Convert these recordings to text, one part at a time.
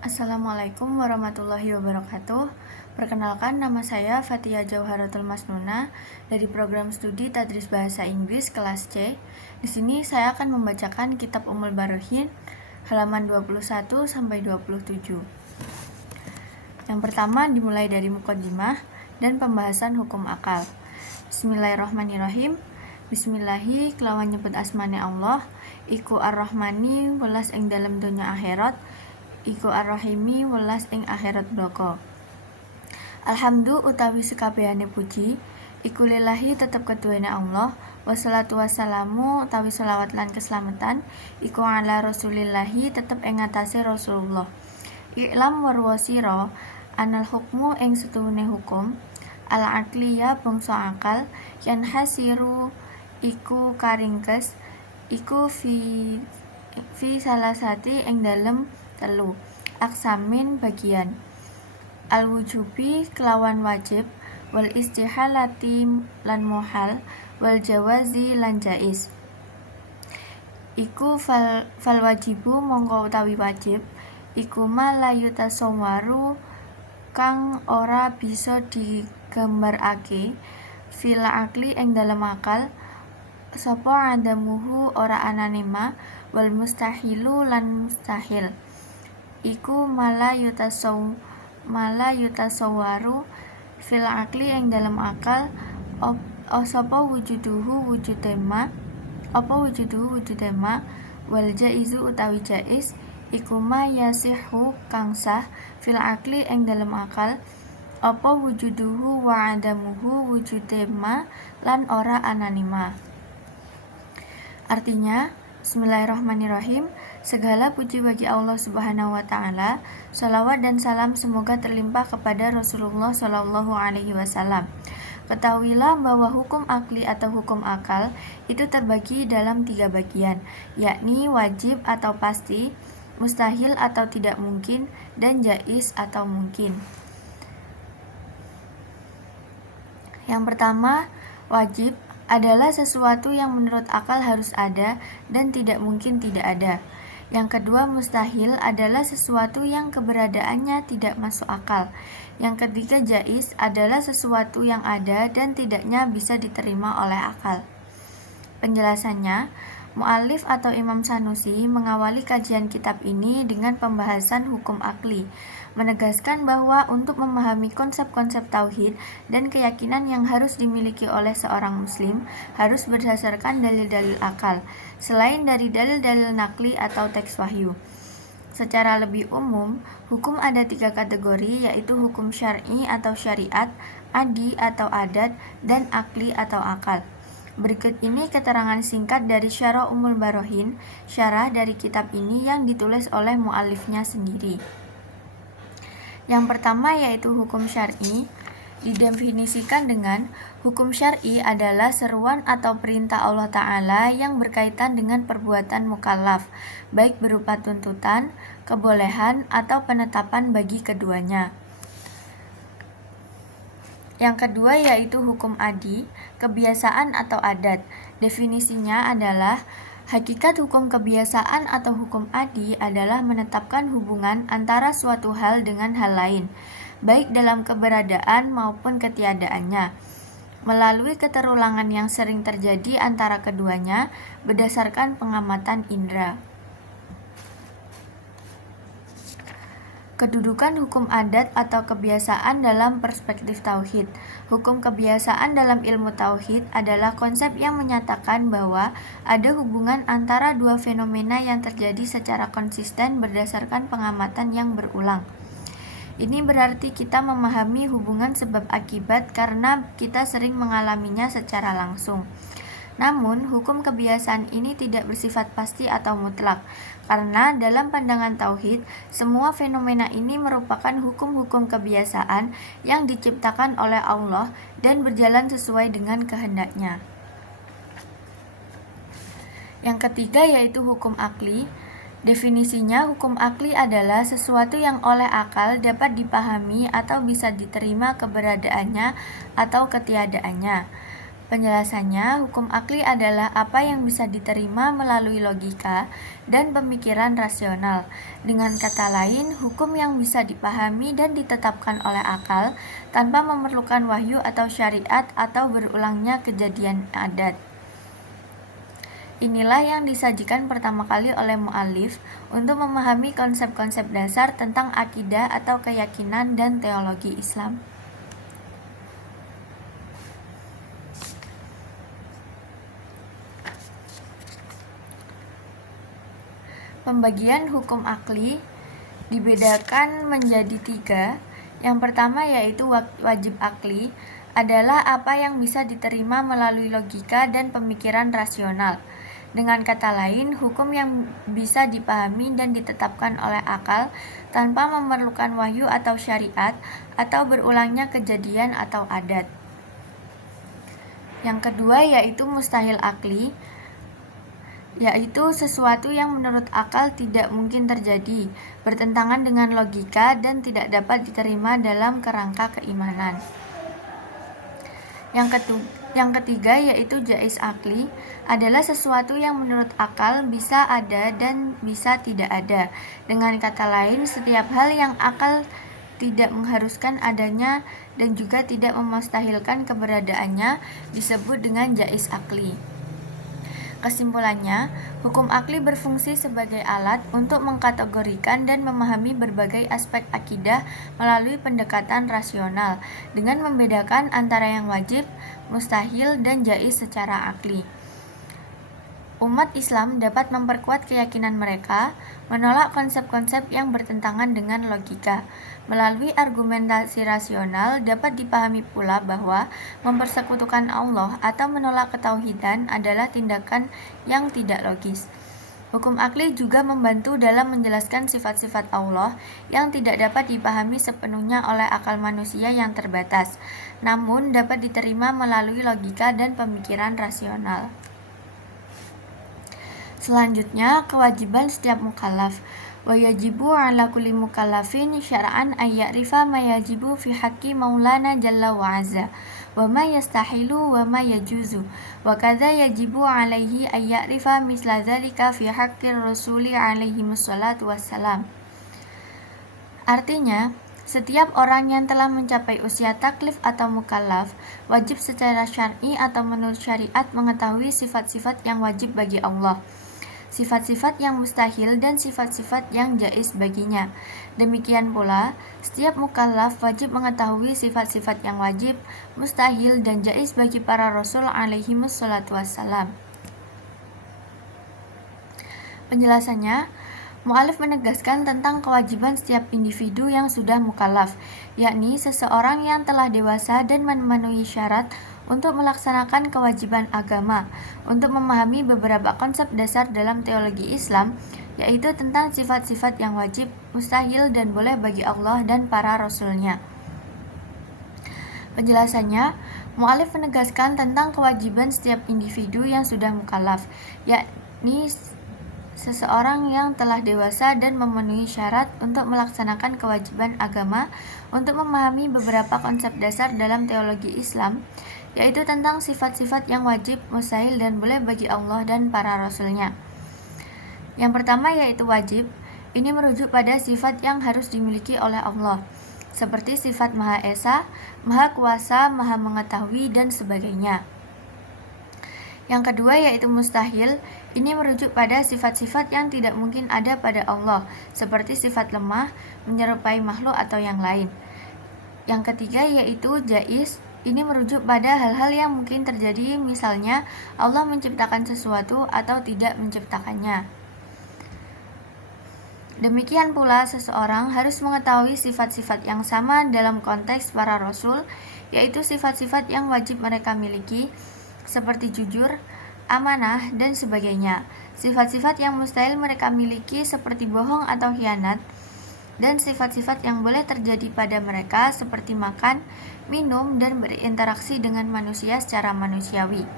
Assalamualaikum warahmatullahi wabarakatuh. Perkenalkan, nama saya Fathia Jauharatul Masnuna dari program studi Tadris Bahasa Inggris kelas C. Di sini saya akan membacakan kitab Ummul Barohin halaman 21 sampai 27. Yang pertama dimulai dari muqaddimah dan pembahasan hukum akal. Bismillahirrahmanirrahim. Bismillahi kelawan nyebut asmane Allah, iku ar-Rahmani welas ing dalem donya akhirat, iku ar-Rahimi welas ing akhirat bloko. Alhamdu utawi sekabehane puji iku lillahi tetep keduwene Allah, wassalatu wassalamu utawi selawat lan keselamatan iku ala rasulillahi tetep ing atase Rasulullah. I'lam warwasira anal hukmu ing setuhune hukum al aqliya bangsa akal yan hasiru iku karingkes iku fi salasati ing dalem telu aksamin bagian al wujubi kelawan wajib wal istihalati lan muhal wal jawazi lan jaiz. Iku fal wajibu mongko utawi wajib iku malayuta somwaru kang ora bisa digambarake fil akli ing dalem akal sapa adamuhu ora anane ma wal mustahilu lan mustahil iku malayuta sowaru fil akli ing dalem akal sapa wujuduhu wujudema wal jaizu utawi jaiz iku ma yasihu kang sah fil akli ing dalem akal apa wujuduhu wa adamuhu wujudema lan ora ananima. Artinya, Bismillahirrahmanirrahim. Segala puji bagi Allah Subhanahu wa taala. Shalawat dan salam semoga terlimpah kepada Rasulullah Shallallahu alaihi wasallam. Ketahuilah bahwa hukum akli atau hukum akal itu terbagi dalam 3 bagian, yakni wajib atau pasti, mustahil atau tidak mungkin, dan jaiz atau mungkin. Yang pertama, wajib adalah sesuatu yang menurut akal harus ada dan tidak mungkin tidak ada. Yang kedua, mustahil adalah sesuatu yang keberadaannya tidak masuk akal. Yang ketiga, jaiz adalah sesuatu yang ada dan tidaknya bisa diterima oleh akal. Penjelasannya, mu'allif atau Imam Sanusi mengawali kajian kitab ini dengan pembahasan hukum akli, menegaskan bahwa untuk memahami konsep-konsep tauhid dan keyakinan yang harus dimiliki oleh seorang muslim harus berdasarkan dalil-dalil akal, selain dari dalil-dalil nakli atau teks wahyu. Secara lebih umum, hukum ada 3 kategori, yaitu hukum syar'i atau syariat, adi atau adat, dan akli atau akal. Berikut ini keterangan singkat dari Syarah Ummul Barohin, syarah dari kitab ini yang ditulis oleh mu'alifnya sendiri. Yang pertama yaitu hukum syar'i, didefinisikan dengan hukum syar'i adalah seruan atau perintah Allah Ta'ala yang berkaitan dengan perbuatan mukallaf, baik berupa tuntutan, kebolehan, atau penetapan bagi keduanya. Yang kedua yaitu hukum adi, kebiasaan atau adat. Definisinya adalah hakikat hukum kebiasaan atau hukum adi adalah menetapkan hubungan antara suatu hal dengan hal lain, baik dalam keberadaan maupun ketiadaannya, melalui keterulangan yang sering terjadi antara keduanya berdasarkan pengamatan indera. Kedudukan hukum adat atau kebiasaan dalam perspektif tauhid. Hukum kebiasaan dalam ilmu tauhid adalah konsep yang menyatakan bahwa ada hubungan antara 2 fenomena yang terjadi secara konsisten berdasarkan pengamatan yang berulang. Ini berarti kita memahami hubungan sebab akibat karena kita sering mengalaminya secara langsung. Namun, hukum kebiasaan ini tidak bersifat pasti atau mutlak, karena dalam pandangan tauhid, semua fenomena ini merupakan hukum-hukum kebiasaan yang diciptakan oleh Allah dan berjalan sesuai dengan kehendaknya. Yang ketiga yaitu hukum akli. Definisinya, hukum akli adalah sesuatu yang oleh akal dapat dipahami atau bisa diterima keberadaannya atau ketiadaannya. Penjelasannya, hukum akli adalah apa yang bisa diterima melalui logika dan pemikiran rasional. Dengan kata lain, hukum yang bisa dipahami dan ditetapkan oleh akal tanpa memerlukan wahyu atau syariat atau berulangnya kejadian adat. Inilah yang disajikan pertama kali oleh mu'allif untuk memahami konsep-konsep dasar tentang akidah atau keyakinan dan teologi Islam. Pembagian hukum akli dibedakan menjadi 3. Yang pertama yaitu wajib akli adalah apa yang bisa diterima melalui logika dan pemikiran rasional. Dengan kata lain, hukum yang bisa dipahami dan ditetapkan oleh akal tanpa memerlukan wahyu atau syariat atau berulangnya kejadian atau adat. Yang kedua yaitu mustahil akli, yaitu sesuatu yang menurut akal tidak mungkin terjadi, bertentangan dengan logika dan tidak dapat diterima dalam kerangka keimanan. Yang ketiga yaitu jaiz akli, adalah sesuatu yang menurut akal bisa ada dan bisa tidak ada. Dengan kata lain, setiap hal yang akal tidak mengharuskan adanya dan juga tidak memustahilkan keberadaannya disebut dengan jaiz akli. Kesimpulannya, hukum akli berfungsi sebagai alat untuk mengkategorikan dan memahami berbagai aspek akidah melalui pendekatan rasional, dengan membedakan antara yang wajib, mustahil, dan jaiz secara akli. Umat Islam dapat memperkuat keyakinan mereka, menolak konsep-konsep yang bertentangan dengan logika. Melalui argumentasi rasional dapat dipahami pula bahwa mempersekutukan Allah atau menolak ketauhidan adalah tindakan yang tidak logis. Hukum akli juga membantu dalam menjelaskan sifat-sifat Allah yang tidak dapat dipahami sepenuhnya oleh akal manusia yang terbatas, namun dapat diterima melalui logika dan pemikiran rasional. Selanjutnya, kewajiban setiap mukallaf. Wa yajibu ala kulli mukallafin syar'an ay ya'rifa ma yajibu fi haqqi maulana jalla wa azza wa ma yastahilu wa ma yajuzu wa kadza yajibu alaihi ay ya'rifa misla dzalika fi haqqi rasuli alaihi wassalatu wassalam. Artinya, setiap orang yang telah mencapai usia taklif atau mukallaf wajib secara syar'i atau menurut syariat mengetahui sifat-sifat yang wajib bagi Allah, sifat-sifat yang mustahil dan sifat-sifat yang jaiz baginya. Demikian pula, setiap mukallaf wajib mengetahui sifat-sifat yang wajib, mustahil, dan jaiz bagi para rasul alaihimus salatu wassalam. Penjelasannya, mu'alif menegaskan tentang kewajiban setiap individu yang sudah mukallaf, yakni seseorang yang telah dewasa dan memenuhi syarat untuk melaksanakan kewajiban agama, untuk memahami beberapa konsep dasar dalam teologi Islam, yaitu tentang sifat-sifat yang wajib, mustahil, dan boleh bagi Allah dan para rasulnya. Penjelasannya, mu'alif menegaskan tentang kewajiban setiap individu yang sudah mukallaf, yakni seseorang yang telah dewasa dan memenuhi syarat untuk melaksanakan kewajiban agama, untuk memahami beberapa konsep dasar dalam teologi Islam, yaitu tentang sifat-sifat yang wajib, mustahil, dan boleh bagi Allah dan para rasulnya. Yang pertama yaitu wajib. Ini merujuk pada sifat yang harus dimiliki oleh Allah, seperti sifat Maha Esa, Maha Kuasa, Maha Mengetahui, dan sebagainya. Yang kedua yaitu mustahil. Ini merujuk pada sifat-sifat yang tidak mungkin ada pada Allah, seperti sifat lemah, menyerupai makhluk atau yang lain. Yang ketiga yaitu jaiz. Ini merujuk pada hal-hal yang mungkin terjadi, misalnya Allah menciptakan sesuatu atau tidak menciptakannya. Demikian pula seseorang harus mengetahui sifat-sifat yang sama dalam konteks para rasul, yaitu sifat-sifat yang wajib mereka miliki, seperti jujur, amanah, dan sebagainya. Sifat-sifat yang mustahil mereka miliki seperti bohong atau khianat, dan sifat-sifat yang boleh terjadi pada mereka seperti makan, minum, dan berinteraksi dengan manusia secara manusiawi.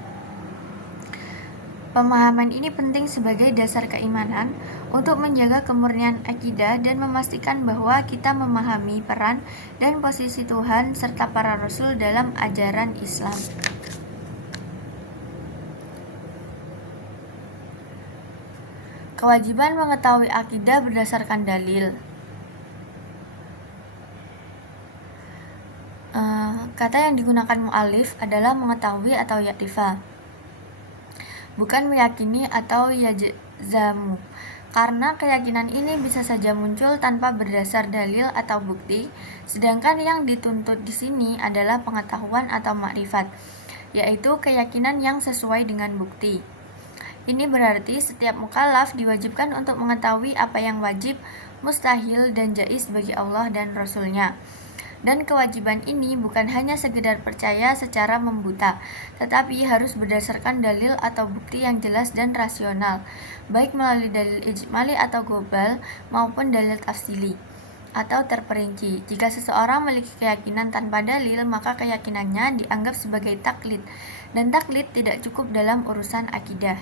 Pemahaman ini penting sebagai dasar keimanan untuk menjaga kemurnian akidah dan memastikan bahwa kita memahami peran dan posisi Tuhan serta para rasul dalam ajaran Islam. Kewajiban mengetahui akidah berdasarkan dalil. Kata yang digunakan mu'alif adalah mengetahui atau ya'rifa, bukan meyakini atau yajzamu, karena keyakinan ini bisa saja muncul tanpa berdasar dalil atau bukti, sedangkan yang dituntut di sini adalah pengetahuan atau makrifat, yaitu keyakinan yang sesuai dengan bukti. Ini berarti setiap mukallaf diwajibkan untuk mengetahui apa yang wajib, mustahil, dan jaiz bagi Allah dan Rasul-Nya. Dan kewajiban ini bukan hanya sekedar percaya secara membuta, tetapi harus berdasarkan dalil atau bukti yang jelas dan rasional, baik melalui dalil ijmali atau global maupun dalil tafsili atau terperinci. Jika seseorang memiliki keyakinan tanpa dalil, maka keyakinannya dianggap sebagai taklid, dan taklid tidak cukup dalam urusan akidah.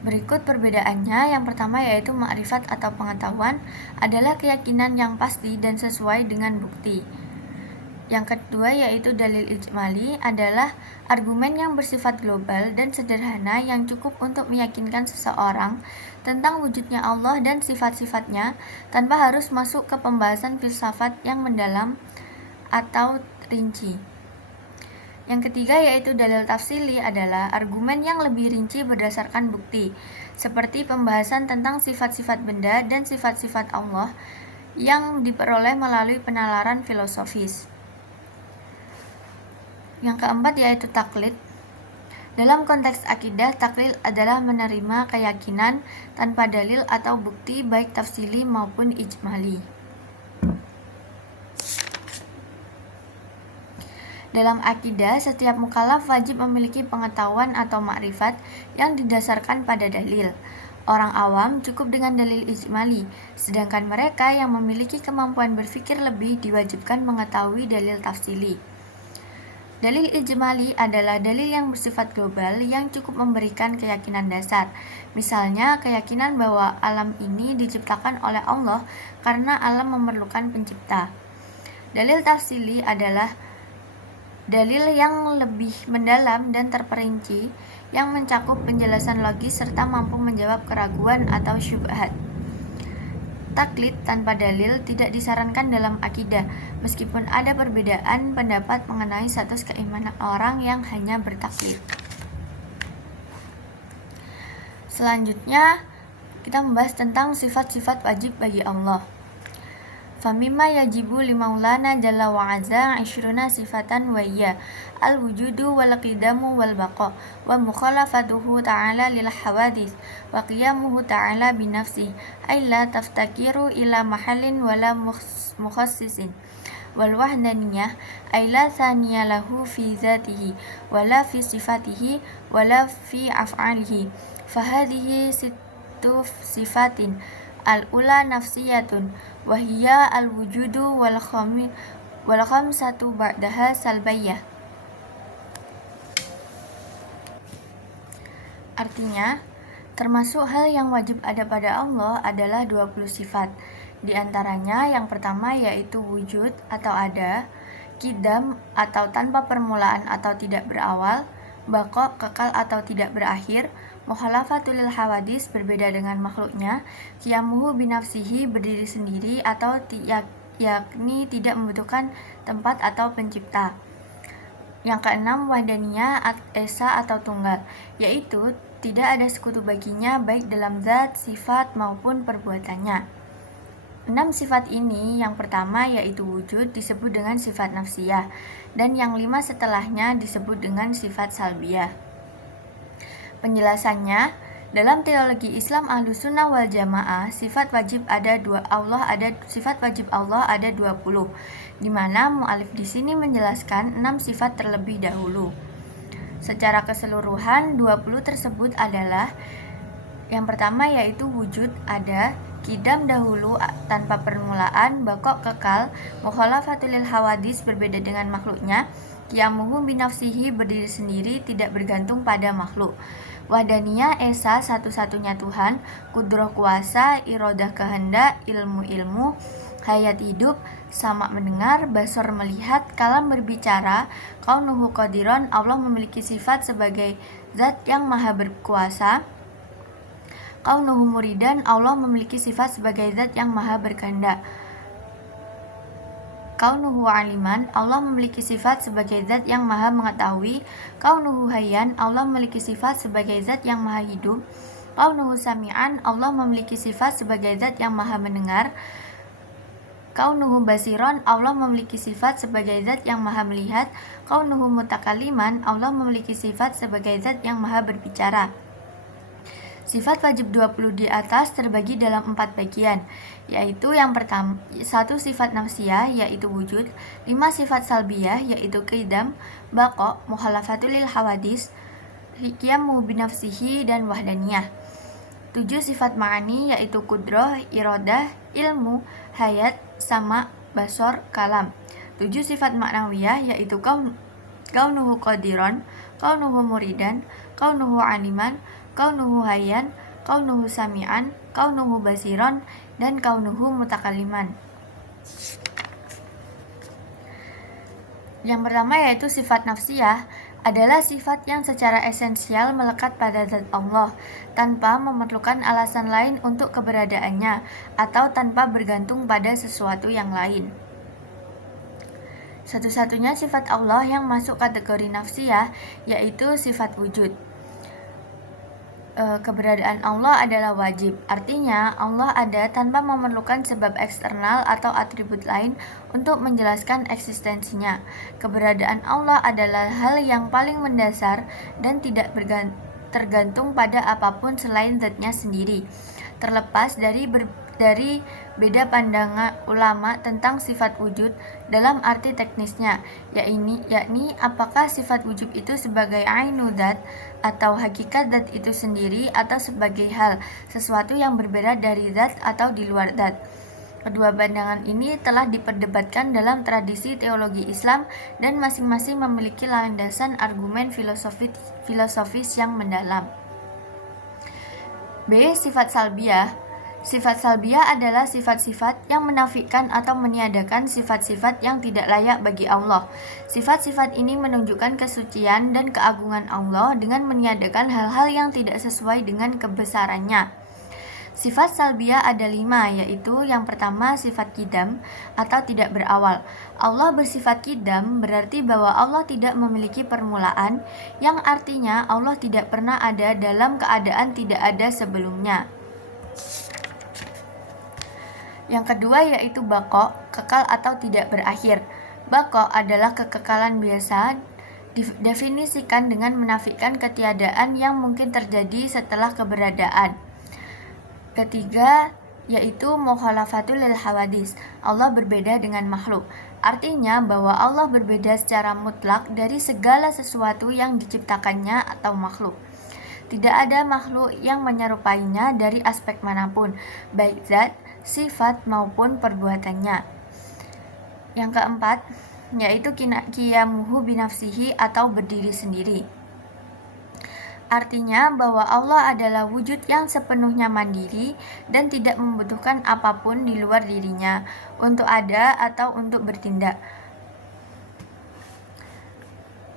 Berikut perbedaannya. Yang pertama yaitu ma'rifat atau pengetahuan adalah keyakinan yang pasti dan sesuai dengan bukti. Yang kedua yaitu dalil ijmali adalah argumen yang bersifat global dan sederhana yang cukup untuk meyakinkan seseorang tentang wujudnya Allah dan sifat-sifatnya tanpa harus masuk ke pembahasan filsafat yang mendalam atau rinci. Yang ketiga yaitu dalil tafsili adalah argumen yang lebih rinci berdasarkan bukti, seperti pembahasan tentang sifat-sifat benda dan sifat-sifat Allah yang diperoleh melalui penalaran filosofis. Yang keempat yaitu taklid. Dalam konteks akidah, taklid adalah menerima keyakinan tanpa dalil atau bukti baik tafsili maupun ijmali. Dalam akidah, setiap mukallaf wajib memiliki pengetahuan atau makrifat yang didasarkan pada dalil. Orang awam cukup dengan dalil ijmali, sedangkan mereka yang memiliki kemampuan berpikir lebih diwajibkan mengetahui dalil tafsili. Dalil ijmali adalah dalil yang bersifat global yang cukup memberikan keyakinan dasar. Misalnya, keyakinan bahwa alam ini diciptakan oleh Allah karena alam memerlukan pencipta. Dalil tafsili adalah dalil yang lebih mendalam dan terperinci yang mencakup penjelasan logis serta mampu menjawab keraguan atau syubhat. Taklid tanpa dalil tidak disarankan dalam akidah, meskipun ada perbedaan pendapat mengenai status keimanan orang yang hanya bertaklid. Selanjutnya, kita membahas tentang sifat-sifat wajib bagi Allah. Famimma yajibu limaulana jalla wa azza 20 sifatan wa hiya al-wujudu wal qidamu wal baqa wa mukhalafatuhu ta'ala lil hawadits wa qiyamuhu ta'ala bi nafsihi ay la taftakiru ila mahallin wala mukhassisin wal wahdaniyah ay la thaniya lahu fi dzatihi wala fi sifatihi wala fi af'alihi fahadhihi sittu sifatin al-ula nafsiyatun wahiyya al-wujudu wal khamsatu ba'daha salbiyah. Artinya, termasuk hal yang wajib ada pada Allah adalah 20 sifat. Di antaranya yang pertama yaitu wujud atau ada, qidam atau tanpa permulaan atau tidak berawal, baqa kekal atau tidak berakhir, mukhalafatul hawadis berbeda dengan makhluknya, qiyamuhu binafsihi berdiri sendiri atau yakni tidak membutuhkan tempat atau pencipta. Yang keenam wahdaniyah esa atau tunggal, yaitu tidak ada sekutu baginya baik dalam zat, sifat maupun perbuatannya. 6 sifat ini yang pertama yaitu wujud disebut dengan sifat nafsiyah dan yang 5 setelahnya disebut dengan sifat salbiyah. Penjelasannya, dalam teologi Islam Ahlussunnah wal Jamaah, sifat wajib Allah ada 20, di mana mu'alif di sini menjelaskan 6 sifat terlebih dahulu. Secara keseluruhan, 20 tersebut adalah yang pertama yaitu wujud ada, qidam dahulu tanpa permulaan, baqa kekal, mukhalafatul hawadis berbeda dengan makhluknya, qiyamuhu binafsihi berdiri sendiri tidak bergantung pada makhluk, wahdaniyah esa satu-satunya Tuhan, kudroh kuasa, irodah kehendak, ilmu hayat hidup, sama mendengar, basor melihat, kalam berbicara, kaunuhu qadiron Allah memiliki sifat sebagai zat yang maha berkuasa. Kaunuhu muridan, Allah memiliki sifat sebagai zat yang maha berkehendak. Kaunuhu aliman, Allah memiliki sifat sebagai zat yang maha mengetahui. Kaunuhu hayyan, Allah memiliki sifat sebagai zat yang maha hidup. Kaunuhu sami'an, Allah memiliki sifat sebagai zat yang maha mendengar. Kaunuhu basiron, Allah memiliki sifat sebagai zat yang maha melihat. Kaunuhu mutakaliman, Allah memiliki sifat sebagai zat yang maha berbicara. Sifat wajib 20 di atas terbagi dalam 4 bagian, yaitu yang pertama 1 sifat nafsiyah yaitu wujud, 5 sifat salbiyah yaitu qidam, baqa, mukhalafatul lil hawadis, qiyamu binafsihi dan wahdaniyah. 7 sifat ma'ani yaitu qudrah, iradah, ilmu, hayat, sama, basor, kalam. 7 sifat ma'nawiyah yaitu kaunuhu qadiron, kaunuhu muridan, kaunuhu aliman, kaunuhu hayyan, kaunuhu sami'an, kaunuhu basiron, dan kaunuhu mutakaliman. Yang pertama yaitu sifat nafsiyah adalah sifat yang secara esensial melekat pada zat Allah tanpa memerlukan alasan lain untuk keberadaannya atau tanpa bergantung pada sesuatu yang lain. Satu-satunya sifat Allah yang masuk kategori nafsiyah yaitu sifat wujud. Keberadaan Allah adalah wajib, artinya Allah ada tanpa memerlukan sebab eksternal atau atribut lain untuk menjelaskan eksistensinya. Keberadaan Allah adalah hal yang paling mendasar dan tidak tergantung pada apapun selain zatnya sendiri. Terlepas dari beda pandangan ulama tentang sifat wujud dalam arti teknisnya, yakni apakah sifat wujud itu sebagai ainu dzat atau hakikat zat itu sendiri atau sebagai hal, sesuatu yang berbeda dari zat atau di luar zat. Kedua pandangan ini telah diperdebatkan dalam tradisi teologi Islam dan masing-masing memiliki landasan argumen filosofis yang mendalam. B. Sifat salbiyah. Sifat salbiyah adalah sifat-sifat yang menafikan atau meniadakan sifat-sifat yang tidak layak bagi Allah. Sifat-sifat ini menunjukkan kesucian dan keagungan Allah dengan meniadakan hal-hal yang tidak sesuai dengan kebesarannya. Sifat salbiyah ada 5, yaitu yang pertama sifat qidam atau tidak berawal. Allah bersifat qidam berarti bahwa Allah tidak memiliki permulaan, yang artinya Allah tidak pernah ada dalam keadaan tidak ada sebelumnya. Yang kedua yaitu baqa, kekal atau tidak berakhir. Baqa adalah kekekalan biasa, didefinisikan dengan menafikan ketiadaan yang mungkin terjadi setelah keberadaan. Ketiga yaitu mukhalafatul lil hawadis, Allah berbeda dengan makhluk. Artinya bahwa Allah berbeda secara mutlak dari segala sesuatu yang diciptakannya atau makhluk. Tidak ada makhluk yang menyerupainya dari aspek manapun, baik zat, sifat maupun perbuatannya. Yang keempat yaitu qiyamuhu binafsihi atau berdiri sendiri. Artinya bahwa Allah adalah wujud yang sepenuhnya mandiri dan tidak membutuhkan apapun di luar dirinya untuk ada atau untuk bertindak.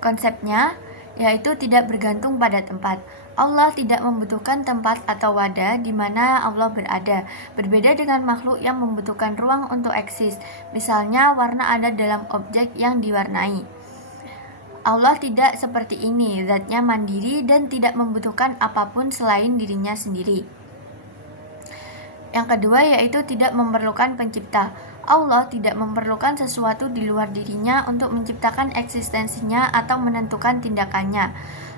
Konsepnya yaitu tidak bergantung pada tempat. Allah tidak membutuhkan tempat atau wadah di mana Allah berada. Berbeda dengan makhluk yang membutuhkan ruang untuk eksis. Misalnya warna ada dalam objek yang diwarnai. Allah tidak seperti ini, zatnya mandiri dan tidak membutuhkan apapun selain dirinya sendiri. Yang kedua yaitu tidak memerlukan pencipta. Allah tidak memerlukan sesuatu di luar dirinya untuk menciptakan eksistensinya atau menentukan tindakannya.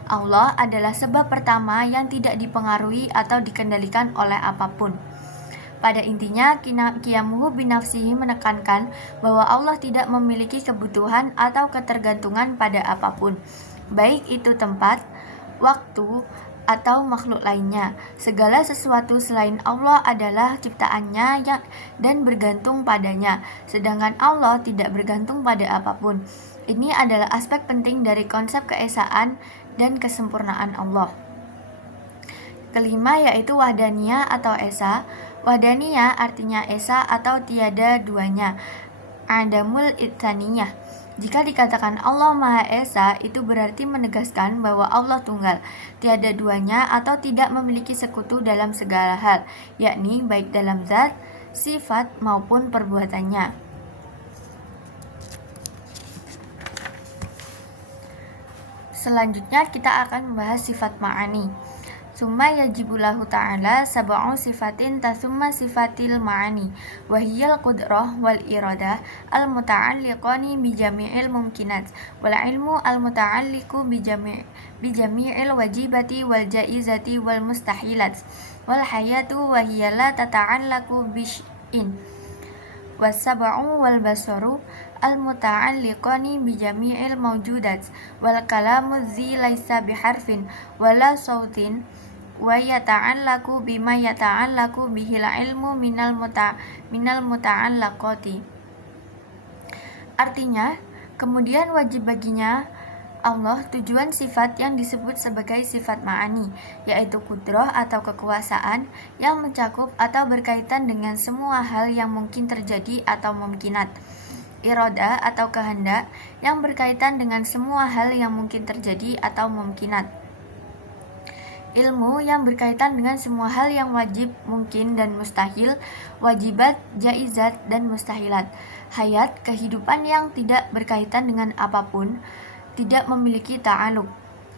Allah adalah sebab pertama yang tidak dipengaruhi atau dikendalikan oleh apapun. Pada intinya, qiyamuhu binafsihi menekankan bahwa Allah tidak memiliki kebutuhan atau ketergantungan pada apapun, baik itu tempat, waktu, atau makhluk lainnya. Segala sesuatu selain Allah adalah ciptaannya dan bergantung padanya, sedangkan Allah tidak bergantung pada apapun. Ini adalah aspek penting dari konsep keesaan dan kesempurnaan Allah. Kelima yaitu wahdaniyah atau esa. Wahdaniyah artinya esa atau tiada duanya. Adamul itsaniyah. Jika dikatakan Allah Maha Esa, itu berarti menegaskan bahwa Allah tunggal, tiada duanya atau tidak memiliki sekutu dalam segala hal, yakni baik dalam zat, sifat maupun perbuatannya. Selanjutnya kita akan membahas sifat ma'ani. Summa yajibulahu ta'ala sab'u sifatin tasumma sifatil ma'ani wahiyal qudrah wal iradah al muta'alliqani bi jami'il mumkinat wal ilmu al muta'alliqu bi jami'il wajibati wal jaizati wal mustahilat wal hayatu wahiyal la tata'allaqu bi syai'in wasab'u wal basaru al muta'alliqani bi jami'il mawjudat wal kalamu zi laisa biharfin wala sautin wa yata'allaku bima yata'allaku bihil ilmu minal muta'allaqati. Artinya, kemudian wajib baginya Allah tujuan sifat yang disebut sebagai sifat ma'ani, yaitu kudroh atau kekuasaan yang mencakup atau berkaitan dengan semua hal yang mungkin terjadi atau mumkinat, iroda atau kehendak yang berkaitan dengan semua hal yang mungkin terjadi atau mumkinat, ilmu yang berkaitan dengan semua hal yang wajib, mungkin, dan mustahil, wajibat, jaizat, dan mustahilat, hayat, kehidupan yang tidak berkaitan dengan apapun, tidak memiliki ta'aluk,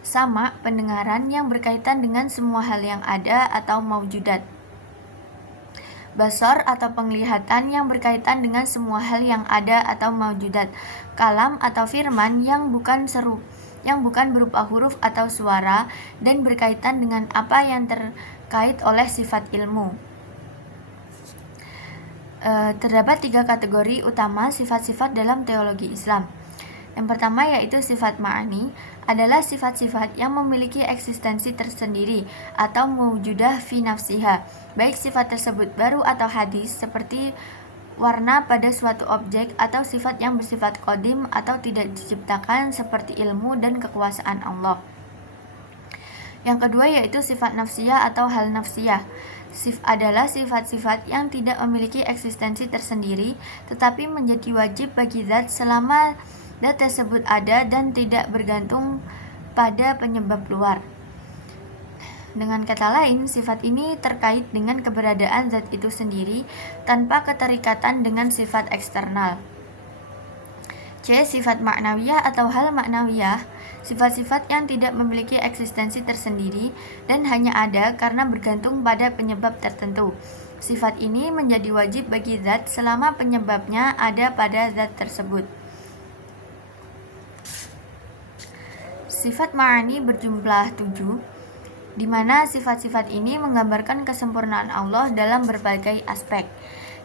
sama, pendengaran yang berkaitan dengan semua hal yang ada atau maujudat, basar atau penglihatan yang berkaitan dengan semua hal yang ada atau maujudat, kalam atau firman yang bukan berupa huruf atau suara dan berkaitan dengan apa yang terkait oleh sifat ilmu. Terdapat 3 kategori utama sifat-sifat dalam teologi Islam. Yang pertama yaitu sifat ma'ani adalah sifat-sifat yang memiliki eksistensi tersendiri atau mewujudah fi nafsiha, baik sifat tersebut baru atau hadis seperti warna pada suatu objek atau sifat yang bersifat qadim atau tidak diciptakan seperti ilmu dan kekuasaan Allah. Yang kedua yaitu sifat nafsiyah atau hal nafsiyah. Adalah sifat-sifat yang tidak memiliki eksistensi tersendiri tetapi menjadi wajib bagi zat selama zat tersebut ada dan tidak bergantung pada penyebab luar. Dengan kata lain, sifat ini terkait dengan keberadaan zat itu sendiri tanpa keterikatan dengan sifat eksternal. C. Sifat maknawiyah atau hal maknawiyah, sifat-sifat yang tidak memiliki eksistensi tersendiri dan hanya ada karena bergantung pada penyebab tertentu. Sifat ini menjadi wajib bagi zat selama penyebabnya ada pada zat tersebut. Sifat ma'ani berjumlah 7, di mana sifat-sifat ini menggambarkan kesempurnaan Allah dalam berbagai aspek.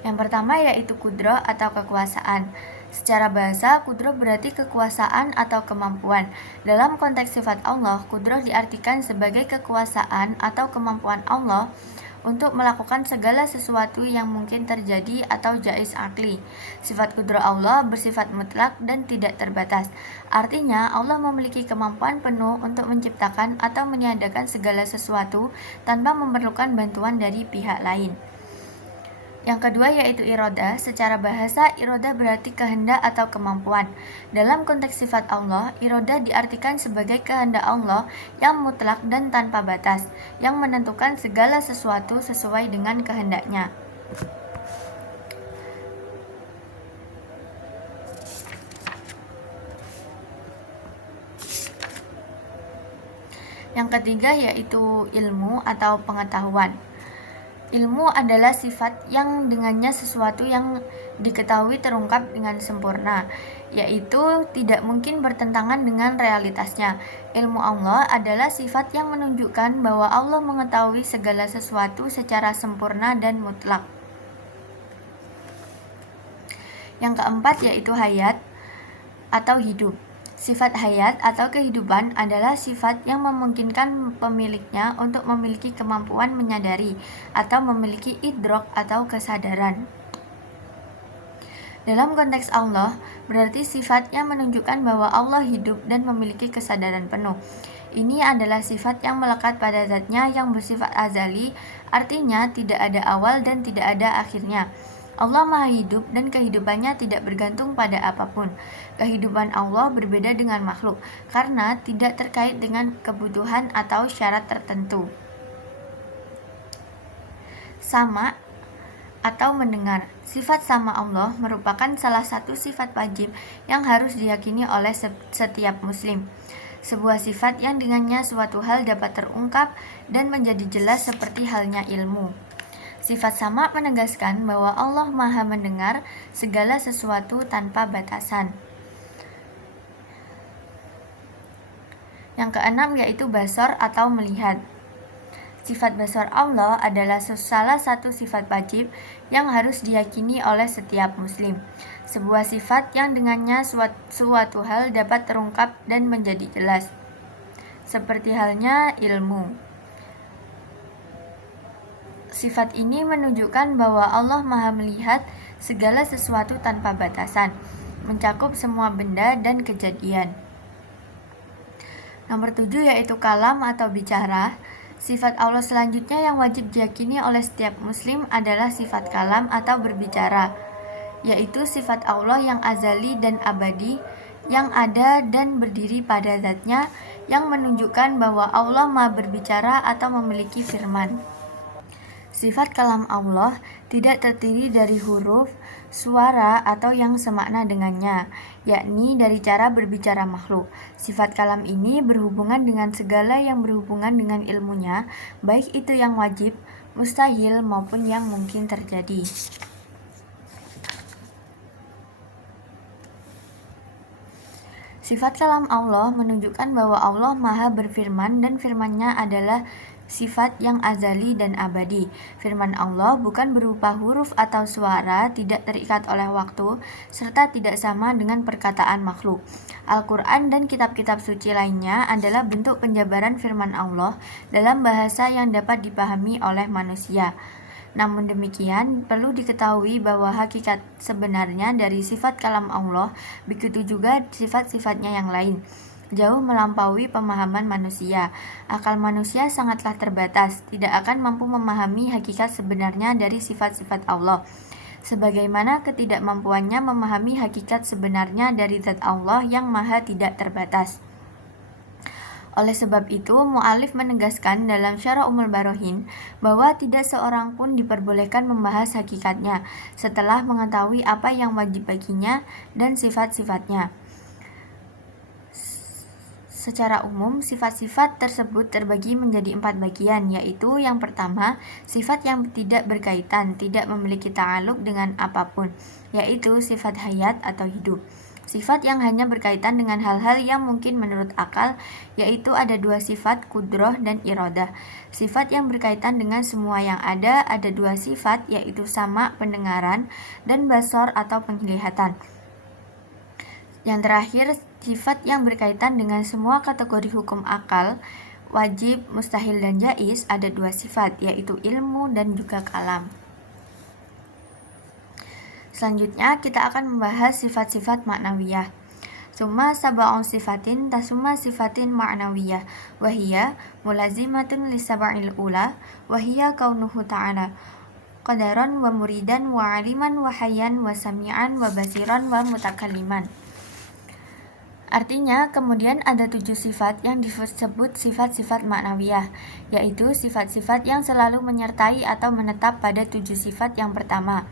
Yang pertama yaitu kudroh atau kekuasaan. Secara bahasa, kudroh berarti kekuasaan atau kemampuan. Dalam konteks sifat Allah, kudroh diartikan sebagai kekuasaan atau kemampuan Allah untuk melakukan segala sesuatu yang mungkin terjadi atau jaiz akli. Sifat kudroh Allah bersifat mutlak dan tidak terbatas. Artinya, Allah memiliki kemampuan penuh untuk menciptakan atau meniadakan segala sesuatu tanpa memerlukan bantuan dari pihak lain. Yang kedua yaitu irodah. Secara bahasa, irodah berarti kehendak atau kemampuan. Dalam konteks sifat Allah, irodah diartikan sebagai kehendak Allah yang mutlak dan tanpa batas, yang menentukan segala sesuatu sesuai dengan kehendaknya. Yang ketiga yaitu ilmu atau pengetahuan. Ilmu adalah sifat yang dengannya sesuatu yang diketahui terungkap dengan sempurna, yaitu tidak mungkin bertentangan dengan realitasnya. Ilmu Allah adalah sifat yang menunjukkan bahwa Allah mengetahui segala sesuatu secara sempurna dan mutlak. Yang keempat yaitu hayat atau hidup. Sifat hayat atau kehidupan adalah sifat yang memungkinkan pemiliknya untuk memiliki kemampuan menyadari atau memiliki idrok atau kesadaran. Dalam konteks Allah, berarti sifat yang menunjukkan bahwa Allah hidup dan memiliki kesadaran penuh. Ini adalah sifat yang melekat pada zatnya yang bersifat azali, artinya tidak ada awal dan tidak ada akhirnya. Allah Maha Hidup dan kehidupannya tidak bergantung pada apapun. Kehidupan Allah berbeda dengan makhluk karena tidak terkait dengan kebutuhan atau syarat tertentu. Sama atau mendengar. Sifat sama Allah merupakan salah satu sifat wajib yang harus diyakini oleh setiap muslim. Sebuah sifat yang dengannya suatu hal dapat terungkap dan menjadi jelas seperti halnya ilmu. Sifat sama menegaskan bahwa Allah Maha mendengar segala sesuatu tanpa batasan. Yang keenam yaitu basar atau melihat. Sifat basar Allah adalah salah satu sifat wajib yang harus diyakini oleh setiap muslim. Sebuah sifat yang dengannya suatu hal dapat terungkap dan menjadi jelas. Seperti halnya ilmu. Sifat ini menunjukkan bahwa Allah Maha melihat segala sesuatu tanpa batasan, mencakup semua benda dan kejadian. Nomor 7 yaitu kalam atau bicara. Sifat Allah selanjutnya yang wajib diyakini oleh setiap muslim adalah sifat kalam atau berbicara, yaitu sifat Allah yang azali dan abadi, yang ada dan berdiri pada zatnya, yang menunjukkan bahwa Allah Maha berbicara atau memiliki firman. Sifat kalam Allah tidak terdiri dari huruf, suara, atau yang semakna dengannya, yakni dari cara berbicara makhluk. Sifat kalam ini berhubungan dengan segala yang berhubungan dengan ilmunya, baik itu yang wajib, mustahil, maupun yang mungkin terjadi. Sifat kalam Allah menunjukkan bahwa Allah Maha berfirman dan firman-Nya adalah sifat yang azali dan abadi. Firman Allah bukan berupa huruf atau suara, tidak terikat oleh waktu, serta tidak sama dengan perkataan makhluk. Al-Quran dan kitab-kitab suci lainnya adalah bentuk penjabaran firman Allah dalam bahasa yang dapat dipahami oleh manusia. Namun demikian, perlu diketahui bahwa hakikat sebenarnya dari sifat kalam Allah, begitu juga sifat-sifatnya yang lain, jauh melampaui pemahaman manusia. Akal manusia sangatlah terbatas, tidak akan mampu memahami hakikat sebenarnya dari sifat-sifat Allah, sebagaimana ketidakmampuannya memahami hakikat sebenarnya dari zat Allah yang maha tidak terbatas. Oleh sebab itu, mu'alif menegaskan dalam Syarah Ummul Barohin bahwa tidak seorang pun diperbolehkan membahas hakikatnya setelah mengetahui apa yang wajib baginya dan sifat-sifatnya. Secara umum, sifat-sifat tersebut terbagi menjadi 4 bagian, yaitu yang pertama, sifat yang tidak berkaitan, tidak memiliki ta'aluk dengan apapun, yaitu sifat hayat atau hidup. Sifat yang hanya berkaitan dengan hal-hal yang mungkin menurut akal, yaitu ada 2 sifat, kudroh dan iradah. Sifat yang berkaitan dengan semua yang ada 2 sifat, yaitu sama pendengaran dan basar atau penglihatan. Yang terakhir, sifat yang berkaitan dengan semua kategori hukum akal, wajib, mustahil, dan jaiz ada 2 sifat, yaitu ilmu dan juga kalam. Selanjutnya kita akan membahas sifat-sifat ma'nawiyah. Summa sab'un sifatin tasumma sifatin ma'nawiyah wahiyya mulazimatun lisab'il ula wahiyya kaunuhu ta'ala qadaran wa muridan wa aliman wa hayyan wa sami'an wa basiran wa mutakalliman. Artinya, kemudian ada 7 sifat yang disebut sifat-sifat ma'nawiyah, yaitu sifat-sifat yang selalu menyertai atau menetap pada 7 sifat yang pertama,